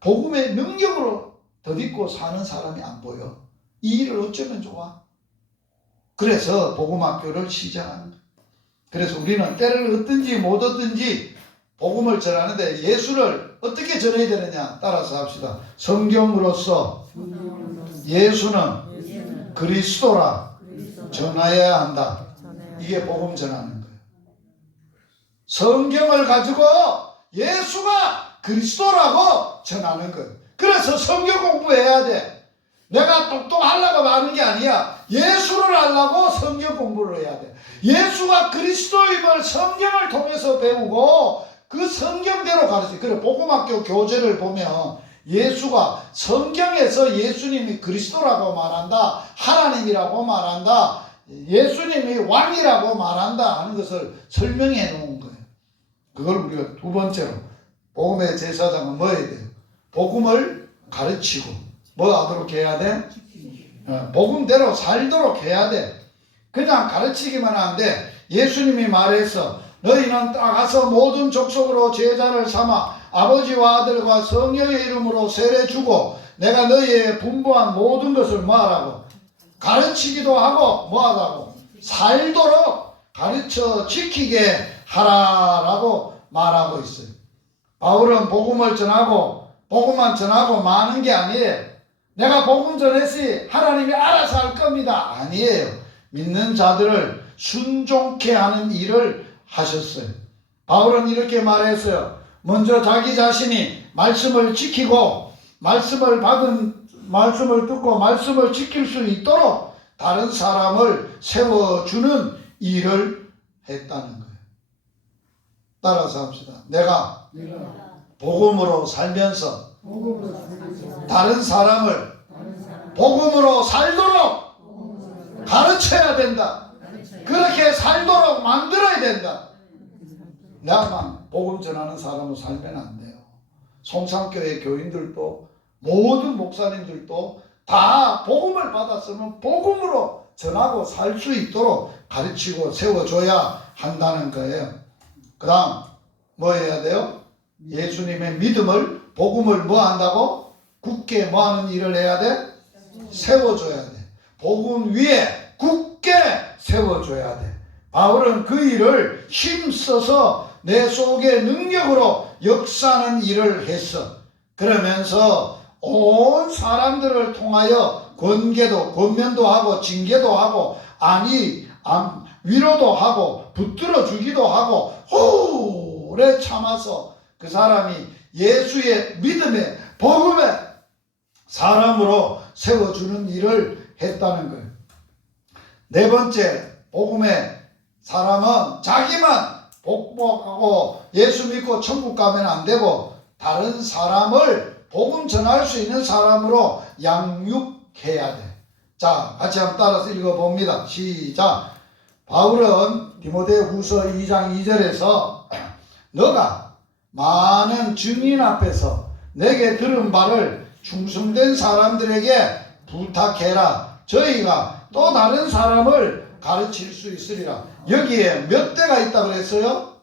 복음의 능력으로 덧입고 사는 사람이 안 보여. 이 일을 어쩌면 좋아? 그래서 복음학교를 시작하는 거야. 그래서 우리는 때를 얻든지 못 얻든지 복음을 전하는데 예수를 어떻게 전해야 되느냐 따라서 합시다. 성경으로서 예수는 그리스도라 전하여야 한다. 이게 복음 전하는 거예요. 성경을 가지고 예수가 그리스도라고 전하는 거예요. 그래서 성경 공부해야 돼. 내가 똑똑하려고 하는 게 아니야. 예수를 알려고 성경 공부를 해야 돼. 예수가 그리스도임을 성경을 통해서 배우고 그 성경대로 가르쳐요. 그래 복음학교 교재를 보면 예수가 성경에서 예수님이 그리스도라고 말한다. 하나님이라고 말한다. 예수님이 왕이라고 말한다 하는 것을 설명해 놓은 거예요. 그걸 우리가 두 번째로 복음의 제사장은 뭐 해야 돼요? 복음을 가르치고 뭐 하도록 해야 돼? 복음대로 살도록 해야 돼. 그냥 가르치기만 하면 돼. 예수님이 말했어. 너희는 따가서 모든 족속으로 제자를 삼아 아버지와 아들과 성령의 이름으로 세례 주고 내가 너희의 분부한 모든 것을 뭐하라고? 가르치기도 하고 뭐하라고? 살도록 가르쳐 지키게 하라라고 말하고 있어요. 바울은 복음을 전하고 복음만 전하고 마는 게 아니에요. 내가 복음 전했으니 하나님이 알아서 할 겁니다. 아니에요. 믿는 자들을 순종케 하는 일을 하셨어요. 바울은 이렇게 말했어요. 먼저 자기 자신이 말씀을 지키고 말씀을 듣고 말씀을 지킬 수 있도록 다른 사람을 세워주는 일을 했다는 거예요. 따라서 합시다. 내가 복음으로 살면서 다른 사람을 복음으로 살도록 가르쳐야 된다. 그렇게 살도록 만들어야 된다. 나만 복음 전하는 사람으로 살면 안 돼요. 송산교회 교인들도 모든 목사님들도 다 복음을 받았으면 복음으로 전하고 살 수 있도록 가르치고 세워줘야 한다는 거예요. 그 다음 뭐 해야 돼요? 예수님의 믿음을 복음을 뭐 한다고? 굳게 뭐 하는 일을 해야 돼? 세워줘야 돼. 복음 위에 굳게 세워줘야 돼. 바울은 그 일을 힘써서 내 속의 능력으로 역사하는 일을 했어. 그러면서 온 사람들을 통하여 권면도 하고 징계도 하고 위로도 하고 붙들어 주기도 하고 오래 참아서 그 사람이 예수의 믿음의 복음의 사람으로 세워주는 일을 했다는 거예요. 네 번째, 복음의 사람은 자기만 복복하고 예수 믿고 천국 가면 안 되고 다른 사람을 복음 전할 수 있는 사람으로 양육해야 돼. 자, 같이 한번 따라서 읽어봅니다. 시작. 바울은 디모데후서 2장 2절에서 너가 많은 증인 앞에서 내게 들은 바를 충성된 사람들에게 부탁해라. 저희가 또 다른 사람을 가르칠 수 있으리라. 여기에 몇 대가 있다 그랬어요?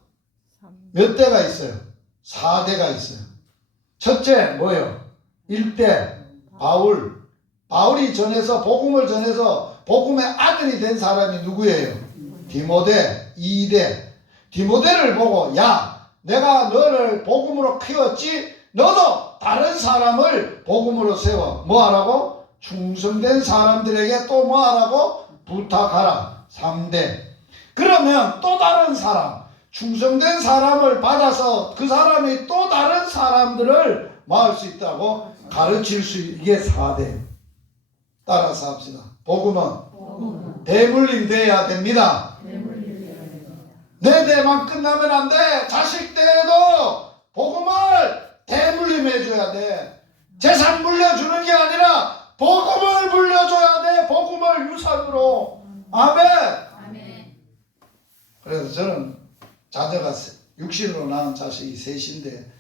몇 대가 있어요? 4대가 있어요. 첫째 뭐예요? 1대 바울이 전해서 복음을 전해서 복음의 아들이 된 사람이 누구예요? 디모데. 2대 디모데를 보고 야 내가 너를 복음으로 키웠지 너도 다른 사람을 복음으로 세워 뭐하라고? 충성된 사람들에게 또 뭐하라고? 부탁하라. 3대 그러면 또 다른 사람 충성된 사람을 받아서 그 사람이 또 다른 사람들을 뭐 할 수 있다고? 가르칠 수 이게 4대. 따라서 합시다. 복음은 대물림 돼야 됩니다. 내 대만 끝나면 안 돼. 자식 때에도 복음을 대물림해 줘야 돼. 재산 물려주는 게 아니라 복음을 물려줘야 돼. 복음을 유산으로. 아멘. 그래서 저는 자녀가 육신으로 낳은 자식이 셋인데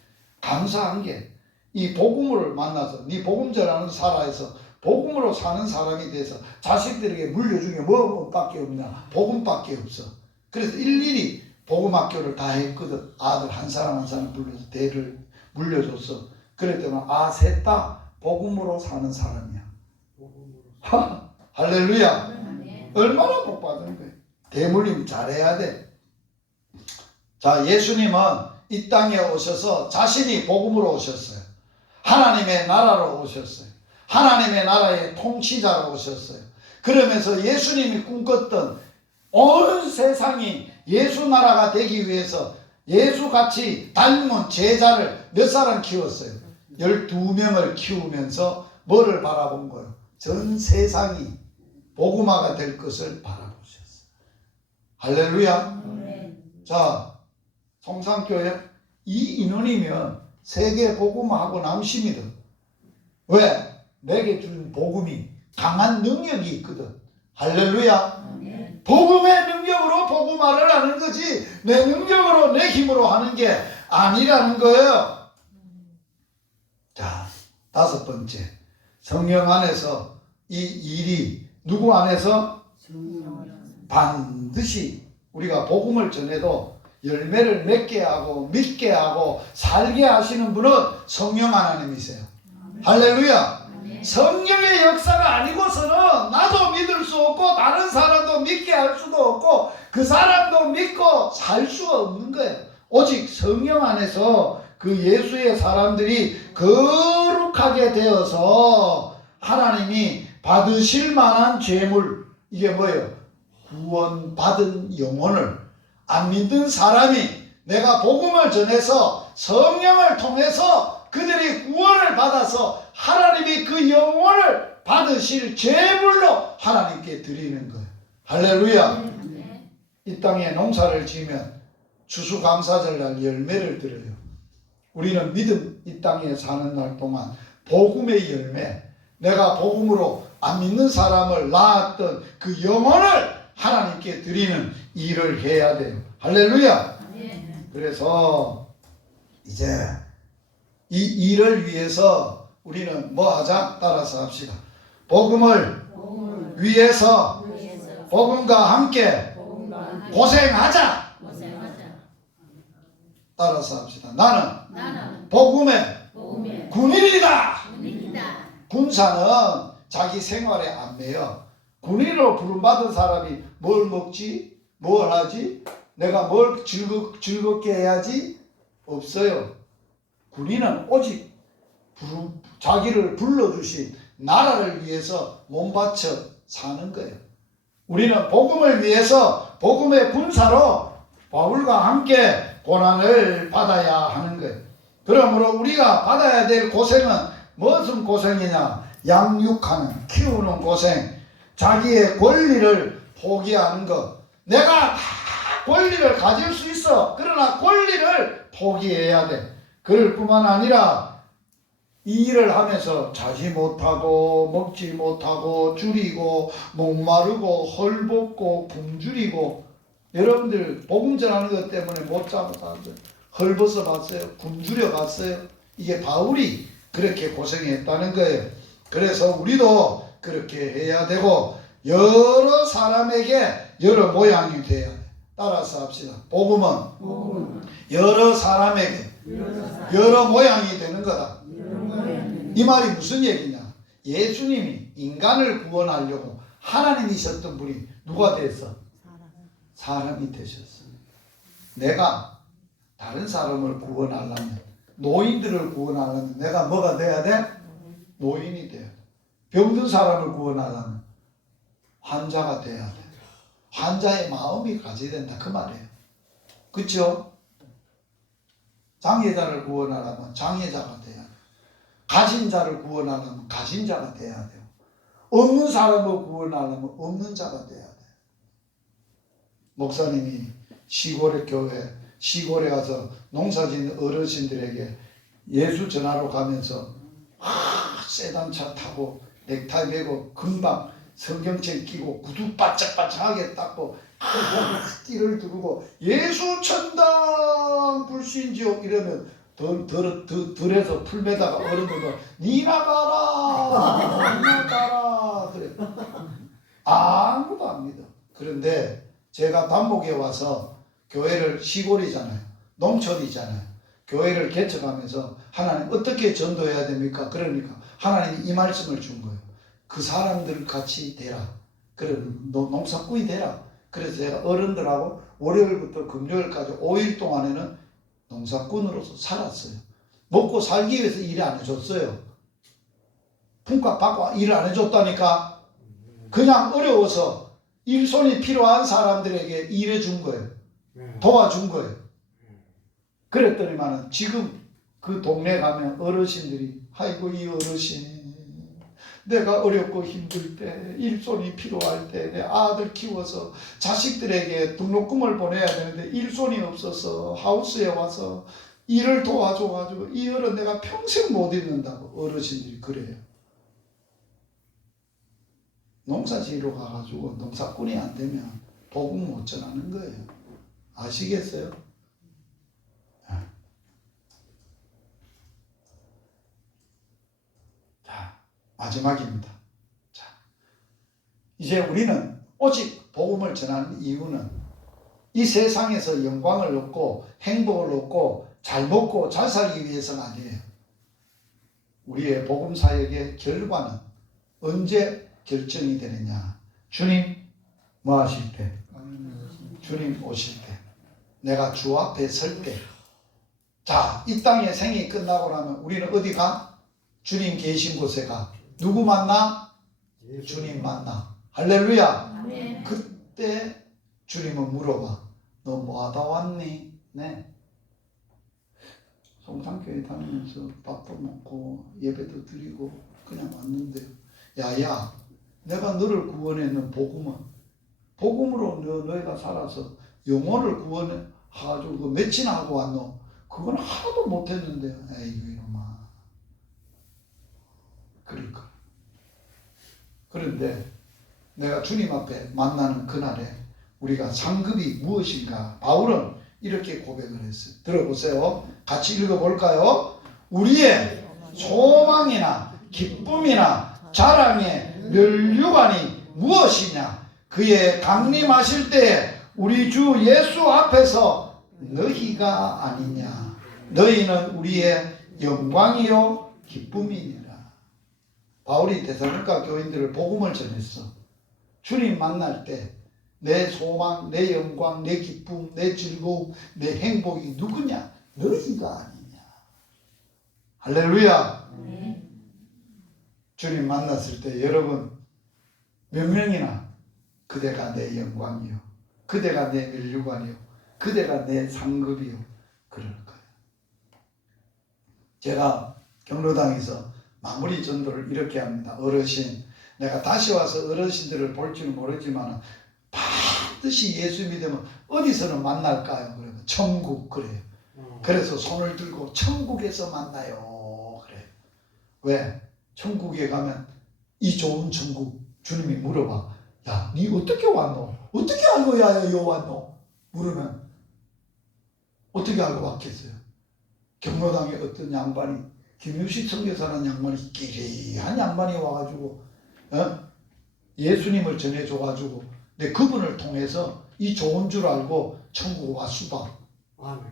감사한 게 이 복음을 만나서 네 복음 전하는 사라에서 복음으로 사는 사람이 돼서 자식들에게 물려준 게 뭐밖에 없냐? 복음밖에 없어. 그래서 일일이 복음학교를 다 했거든. 아들 한 사람 한 사람 불러서 대를 물려줬어. 그랬더니 셋 다 복음으로 사는 사람이야. 할렐루야. 얼마나 복 받은 거야. 대물림 잘해야 돼. 자, 예수님은 이 땅에 오셔서 자신이 복음으로 오셨어요. 하나님의 나라로 오셨어요. 하나님의 나라의 통치자로 오셨어요. 그러면서 예수님이 꿈꿨던 온 세상이 예수 나라가 되기 위해서 예수같이 닮은 제자를 몇 사람 키웠어요? 12명을 키우면서 뭐를 바라본 거예요? 전 세상이 복음화가 될 것을 바라보셨어요. 할렐루야. 자, 성산교회 이 인원이면 세계 복음화하고 남심이다. 왜? 내게 준 복음이 강한 능력이 있거든. 할렐루야. 복음의 능력으로 복음화를 하는 거지 내 능력으로 내 힘으로 하는 게 아니라는 거예요. 자, 5번째. 성령 안에서 이 일이 누구 안에서? 반드시 우리가 복음을 전해도 열매를 맺게 하고 믿게 하고 살게 하시는 분은 성령 하나님이세요. 할렐루야. 성령의 역사가 아니고서는 나도 믿을 수 없고 다른 사람도 믿게 할 수도 없고 그 사람도 믿고 살 수가 없는 거예요. 오직 성령 안에서 그 예수의 사람들이 거룩하게 되어서 하나님이 받으실 만한 죄물, 이게 뭐예요? 구원받은 영혼을 안 믿는 사람이 내가 복음을 전해서 성령을 통해서 그들이 구원을 받아서 하나님이 그 영혼을 받으실 제물로 하나님께 드리는 거예요. 할렐루야. 이 땅에 농사를 지으면 추수감사절날 열매를 드려요. 우리는 믿음 이 땅에 사는 날 동안 복음의 열매, 내가 복음으로 안 믿는 사람을 낳았던 그 영혼을 하나님께 드리는 일을 해야 돼요. 할렐루야. 그래서 이제 이 일을 위해서 우리는 뭐 하자? 따라서 합시다. 복음을 위해서 복음과 함께 고생하자. 따라서 합시다. 나는 복음의 군인이다. 군사는 자기 생활에 안 매여. 군인으로 부름받은 사람이 뭘 먹지? 뭘 하지? 내가 뭘 즐겁게 해야지? 없어요. 군인은 오직 자기를 불러주신 나라를 위해서 몸바쳐 사는 거예요. 우리는 복음을 위해서 복음의 군사로 바울과 함께 고난을 받아야 하는 거예요. 그러므로 우리가 받아야 될 고생은 무슨 고생이냐? 양육하는, 키우는 고생, 자기의 권리를 포기하는 것. 내가 다 권리를 가질 수 있어. 그러나 권리를 포기해야 돼. 그럴 뿐만 아니라 이 일을 하면서 자지 못하고 먹지 못하고 줄이고 목마르고 헐벗고 굶주리고, 여러분들 복음 전하는 것 때문에 못 자고 사는데 헐벗어 봤어요? 굶주려 봤어요? 이게 바울이 그렇게 고생했다는 거예요. 그래서 우리도 그렇게 해야 되고 여러 사람에게 여러 모양이 돼야 돼. 따라서 합시다. 복음은 여러 사람에게 여러 모양이 되는 거다. 이 말이 무슨 얘기냐? 예수님이 인간을 구원하려고 하나님이셨던 분이 누가 됐어? 사람이 되셨어. 내가 다른 사람을 구원하려면, 노인들을 구원하려면 내가 뭐가 돼야 돼? 노인이 돼야 돼. 병든 사람을 구원하려면 환자가 돼야 돼. 환자의 마음이 가져야 된다 그 말이에요. 그렇죠? 장애자를 구원하려면 장애자가 돼야 돼. 가진 자를 구원하려면 가진 자가 돼야 돼요. 없는 사람을 구원하려면 없는 자가 돼야 돼. 목사님이 시골의 교회, 시골에 가서 농사짓는 어르신들에게 예수 전하러 가면서 세단차 타고 넥타이 메고 금방 성경책 끼고 구두 바짝바짝하게 닦고 띠를 두르고 예수 천당 불신지옥 이러면 들에서 풀매다가 어른들은 니나 가라 그래. 아무도 안 믿어. 그런데 제가 단목에 와서 교회를, 시골이잖아요, 농촌이잖아요, 교회를 개척하면서 하나님 어떻게 전도해야 됩니까? 그러니까 하나님이 이 말씀을 준 거예요. 그 사람들 같이 되라. 그래, 농사꾼이 되라. 그래서 제가 어른들하고 월요일부터 금요일까지 5일 동안에는 농사꾼으로서 살았어요. 먹고 살기 위해서 일을 안 해줬어요. 품값 받고 일을 안 해줬다니까. 그냥 어려워서 일손이 필요한 사람들에게 일해준 거예요. 도와준 거예요. 그랬더니만은 지금 그 동네 가면 어르신들이, 아이고 이 어르신, 내가 어렵고 힘들 때, 일손이 필요할 때 내 아들 키워서 자식들에게 등록금을 보내야 되는데 일손이 없어서 하우스에 와서 일을 도와줘가지고 이 어른 내가 평생 못 잊는다고 어르신들이 그래요. 농사 지으러 가가지고 농사꾼이 안 되면 복음 못 전하는 거예요. 아시겠어요? 자, 마지막입니다. 자, 이제 우리는 오직 복음을 전하는 이유는 이 세상에서 영광을 얻고 행복을 얻고 잘 먹고 잘 살기 위해서는 아니에요. 우리의 복음 사역의 결과는 언제 결정이 되느냐? 주님 뭐 하실 때? 주님 오실 때, 내가 주 앞에 설 때. 자, 이 땅의 생이 끝나고 나면 우리는 어디 가? 주님 계신 곳에 가. 누구 만나? 주님 만나. 할렐루야. 아멘. 그때 주님은 물어봐. 너 뭐 하다 왔니? 네. 성산교회 다니면서 밥도 먹고 예배도 드리고 그냥 왔는데요. 야야, 내가 너를 구원했는 복음으로 너희가 살아서 영혼을 구원해가지고 그 몇이나 하고 왔노? 그건 하나도 못했는데. 에이구 이놈아. 그럴 거야. 그런데 내가 주님 앞에 만나는 그날에 우리가 상급이 무엇인가? 바울은 이렇게 고백을 했어요. 들어보세요. 같이 읽어볼까요? 우리의 소망이나 기쁨이나 자랑의 면류관이 무엇이냐? 그의 강림하실 때 우리 주 예수 앞에서 너희가 아니냐? 너희는 우리의 영광이요 기쁨이니라. 바울이 데살로니가 교인들을 복음을 전했어. 주님 만날 때 내 소망, 내 영광, 내 기쁨, 내 즐거움, 내 행복이 누구냐? 너희가 아니냐? 할렐루야. 주님 만났을 때 여러분 몇 명이나 그대가 내 영광이요, 그대가 내 면류관이요, 그대가 내 상급이요 그럴 거예요. 제가 경로당에서 마무리 전도를 이렇게 합니다. 어르신, 내가 다시 와서 어르신들을 볼 줄은 모르지만 반드시 예수 믿으면 어디서는 만날까요? 그러면 천국 그래요. 그래서 손을 들고 천국에서 만나요. 그래요. 왜? 천국에 가면 이 좋은 천국 주님이 물어봐. 야, 니 어떻게 왔노? 어떻게 알고 요 왔노? 물으면 어떻게 알고 왔겠어요? 경로당에 어떤 양반이 김유식 선교사라는 양반이 끼리한 양반이 와가지고 예수님을 전해줘가지고 내 그분을 통해서 이 좋은 줄 알고 천국 왔수다. 아멘.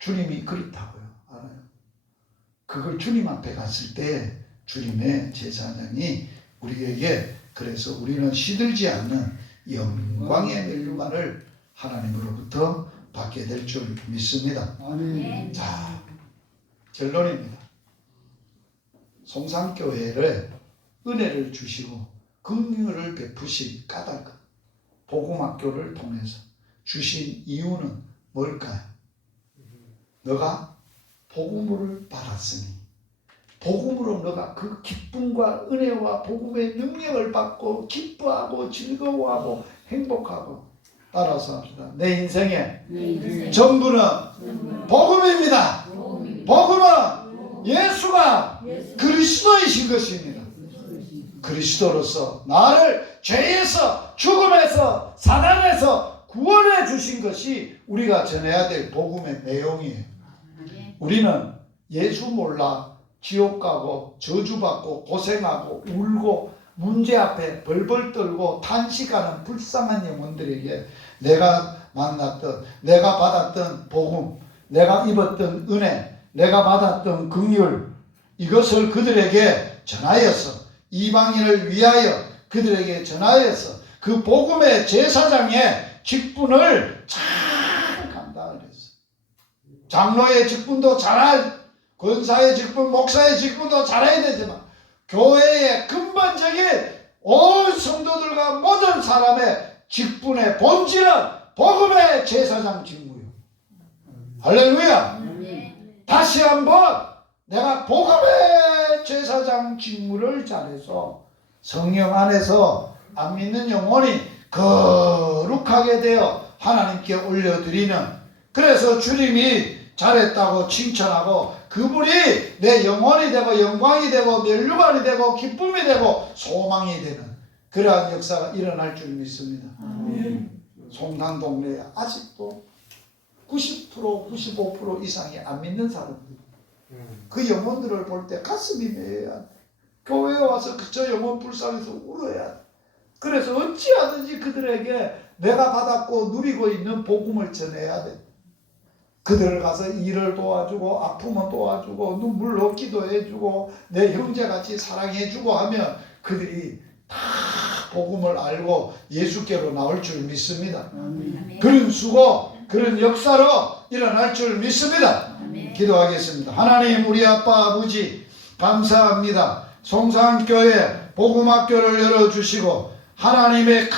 주님이 그렇다고요. 알아요. 그걸 주님 앞에 갔을 때 주님의 제사장이 우리에게 그래서 우리는 시들지 않는 영광의 멸류관을 하나님으로부터 받게 될 줄 믿습니다. 아멘. 자, 결론입니다. 송산교회를 은혜를 주시고 긍휼을 베푸신 까닭은 복음학교를 통해서 주신 이유는 뭘까요? 너가 복음을 받았으니 복음으로 너가 그 기쁨과 은혜와 복음의 능력을 받고 기뻐하고 즐거워하고 행복하고 따라서 합시다. 내 인생의 전부는 복음입니다. 복음은 예수가 그리스도이신 것입니다. 그리스도로서 나를 죄에서 죽음에서 사단에서 구원해 주신 것이 우리가 전해야 될 복음의 내용이에요. 우리는 예수 몰라 지옥 가고 저주받고 고생하고 울고 문제 앞에 벌벌 떨고 탄식하는 불쌍한 영혼들에게 내가 만났던 내가 받았던 복음, 내가 입었던 은혜, 내가 받았던 긍휼 이것을 그들에게 전하여서 이방인을 위하여 그들에게 전하여서 그 복음의 제사장의 직분을 잘 감당을 했어. 장로의 직분도 잘할, 권사의 직분, 목사의 직분도 잘해야 되지만 교회의 근본적인 온 성도들과 모든 사람의 직분의 본질은 복음의 제사장 직무요. 할렐루야. 다시 한번 내가 복음의 제사장 직무를 잘해서 성령 안에서 안 믿는 영혼이 거룩하게 되어 하나님께 올려드리는, 그래서 주님이 잘했다고 칭찬하고 그분이 내 영혼이 되고 영광이 되고 멸류관이 되고 기쁨이 되고 소망이 되는 그러한 역사가 일어날 줄 믿습니다. 송산 동네에 아직도 90% 95% 이상이 안 믿는 사람들, 그 영혼들을 볼 때 가슴이 메어야 돼. 교회에 와서 저 영혼 불쌍해서 울어야 돼. 그래서 어찌하든지 그들에게 내가 받았고 누리고 있는 복음을 전해야 돼. 그들을 가서 일을 도와주고 아프면 도와주고 눈물 넣기도 해주고 내 형제같이 사랑해주고 하면 그들이 다 복음을 알고 예수께로 나올 줄 믿습니다. 그런 수고 그런 역사로 일어날 줄 믿습니다. 기도하겠습니다. 하나님, 우리 아빠 아버지 감사합니다. 송산교회 복음학교를 열어주시고 하나님의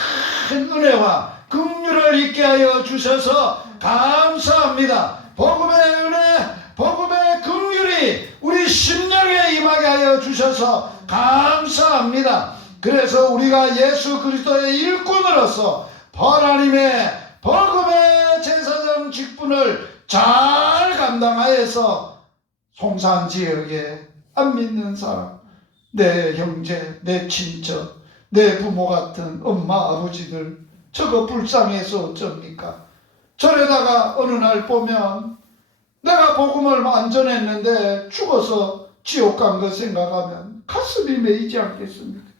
큰 은혜와 긍휼을 있게 하여 주셔서 감사합니다. 복음의 은혜, 복음의 긍휼이 우리 심령에 임하게 하여 주셔서 감사합니다. 그래서 우리가 예수 그리스도의 일꾼으로서 하나님의 복음의 제사장 직분을 잘 감당하여서 송산 지역에 안 믿는 사람, 내 형제, 내 친척, 내 부모 같은 엄마 아버지들 저거 불쌍해서 어쩝니까? 저래다가 어느 날 보면 내가 복음을 안 전했는데 죽어서 지옥 간 거 생각하면 가슴이 메이지 않겠습니까?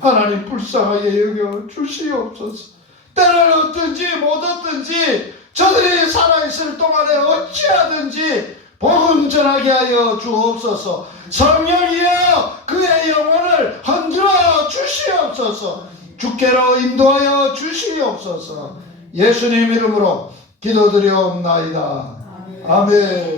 하나님 불쌍하게 여겨 주시옵소서. 때를 얻든지 못 얻든지 저들이 살아있을 동안에 어찌하든지 복음 전하게 하여 주옵소서. 성령이여 그의 영혼을 흔들어 주시옵소서. 주께로 인도하여 주시옵소서. 예수님 이름으로 기도드리옵나이다. 아멘.